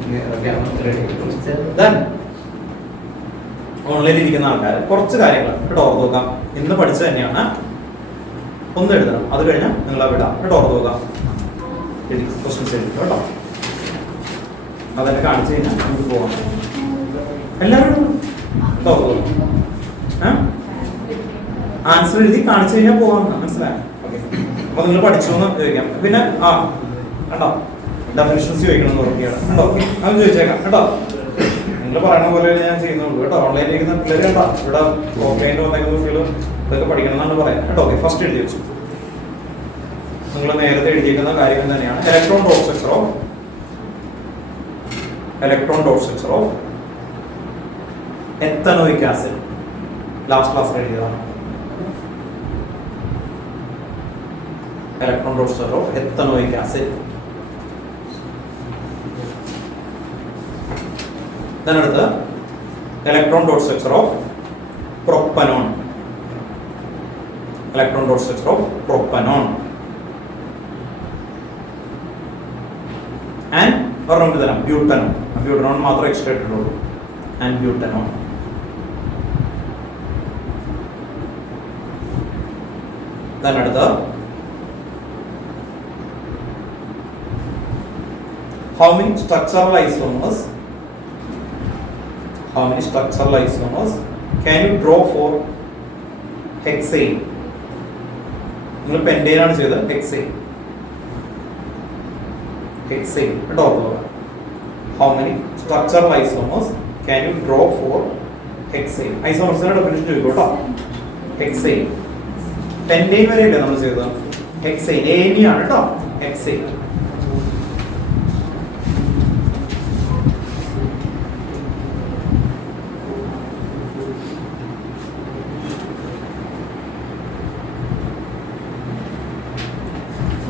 ഓൺലൈനിൽ ഇരിക്കുന്ന ആൾക്കാർ കുറച്ച് കാര്യങ്ങൾ കേട്ടോ ഓർത്ത് നോക്കാം. ഇന്ന് പഠിച്ചത് തന്നെയാണ്. ഒന്ന് എഴുതണം, അത് കഴിഞ്ഞാൽ നിങ്ങളെ വിടാം കേട്ടോ. ഓർത്ത് നോക്കാം, ക്വസ്റ്റ്യൻസ് എഴുതി കേട്ടോ. അതെന്നെ കാണിച്ചു കഴിഞ്ഞാൽ നമുക്ക് പോകാം. എല്ലാവരും കേട്ടോ ഓർത്ത് നോക്കാം. ആൻസർ എഴുതി കാണിച്ചു കഴിഞ്ഞാൽ പോകാം, മനസ്സിലായോ? ഓക്കെ, അപ്പൊ നിങ്ങൾ പഠിച്ചു എന്ന് ചോദിക്കാം. പിന്നെ കണ്ടോ ഡെഫിനിഷൻസ് ചോദിക്കണം എന്ന് ഉറപ്പിയാണ് കേട്ടോ. അത് ചോദിച്ചേക്കാം കേട്ടോ. നിങ്ങൾ പറയണ പോലെ ഞാൻ ചെയ്യുന്നുള്ളൂ കേട്ടോ. ഓൺലൈനിൽ ഇരിക്കുന്ന പിള്ളേർ കേട്ടോ, ഇവിടെ ഓഫ്ലൈനിൽ വന്നേക്കുന്ന കുട്ടികൾ ഇതൊക്കെ പഠിക്കണം എന്നാണ് പറയാം കേട്ടോ. ഓക്കെ, ഫസ്റ്റ് എഴുതി വെച്ചു. നിങ്ങൾ നേരത്തെ എഴുതിയിരിക്കുന്ന കാര്യങ്ങൾ തന്നെയാണ്. Electron dot structure of ethanoic acid last ക്ലാസ്സിൽ എഴുതിയതാണ്. Electron dot structure of ethanoic acid. അടുത്ത് electron dot structure of propanone. Electron dot structure of propanone. And ഒരെണ്ണം തരാം, ബ്യൂട്ടനോൺ. ബ്യൂട്ടനോൺ മാത്രം എക്സ്ട്രാ ഇട്ടിട്ടുള്ളൂ. And butanone. അടുത്ത് how many structural isomers can you draw for hexane? നിങ്ങൾ പെൻറ്റേൻ ആണ് ചെയ്തത്. ഹെക്സേൻ കേട്ടോ. how many structural isomers can you draw for hexane? ഐസോമേഴ്സിന്റെ ഡെഫിനിഷൻ ചോദിക്കും കേട്ടോ. ഹെക്സേൻ പെൻറ്റേൻ വരെയല്ലേ നമ്മൾ ചെയ്തത്. ഹെക്സേൻ ഏനി ആണ് കേട്ടോ. ഹെക്സേൻ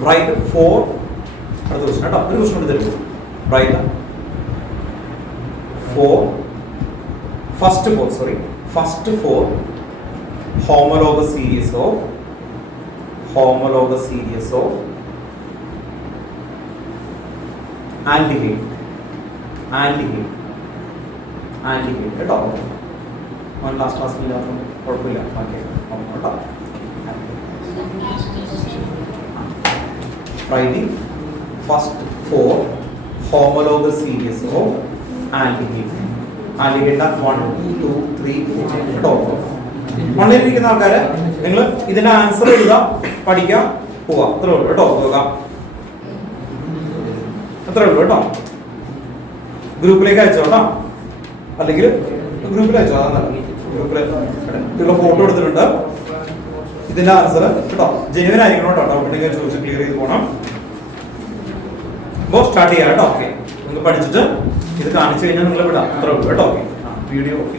write 4. അടുത്ത ക്വസ്റ്റ്യൻ കേട്ടോ. ഒരു ക്വസ്റ്റ്യൻ കൂടി തരുമോ? write 4 first 4 homologous series of aldehyde കേട്ടോ. ലാസ്റ്റ് ക്ലാസ്സിൽ ഇല്ലാത്ത കുഴപ്പമില്ല. ഓക്കെ കേട്ടോ. Write the first 4 homologous series of aldehyde. Aldehyde 1, 2, 3, 4 കേട്ടോ. ഓൺലൈനിൽ ഇരിക്കുന്ന ആൾക്കാര് നിങ്ങൾ ഇതിന്റെ ആൻസർ എഴുതുക, പഠിക്കുക, പോവാ. അത്രേ ഉള്ളൂ കേട്ടോ. അത്രേ ഉള്ളൂ കേട്ടോ. ഗ്രൂപ്പിലേക്ക് അയച്ചോ കേട്ടോ. അല്ലെങ്കിൽ ഗ്രൂപ്പിൽ അയച്ചോ. ഗ്രൂപ്പിൽ ഫോട്ടോ എടുത്തിട്ടുണ്ട്. ഇതിന്റെ ആൻസർ കേട്ടോ ജെനുവിൻ ആയിരിക്കണം കേട്ടോ. ഡൗട്ട് ഉണ്ടെങ്കിൽ ചോദിച്ച് ക്ലിയർ ചെയ്ത് പോകണം. അപ്പോൾ സ്റ്റാർട്ട് ചെയ്യാം കേട്ടോ. ഓക്കെ, നിങ്ങൾ പഠിച്ചിട്ട് ഇത് കാണിച്ചു കഴിഞ്ഞാൽ നിങ്ങൾ വിടാം. അത്ര ഉള്ളൂ കേട്ടോ. Okay, video okay.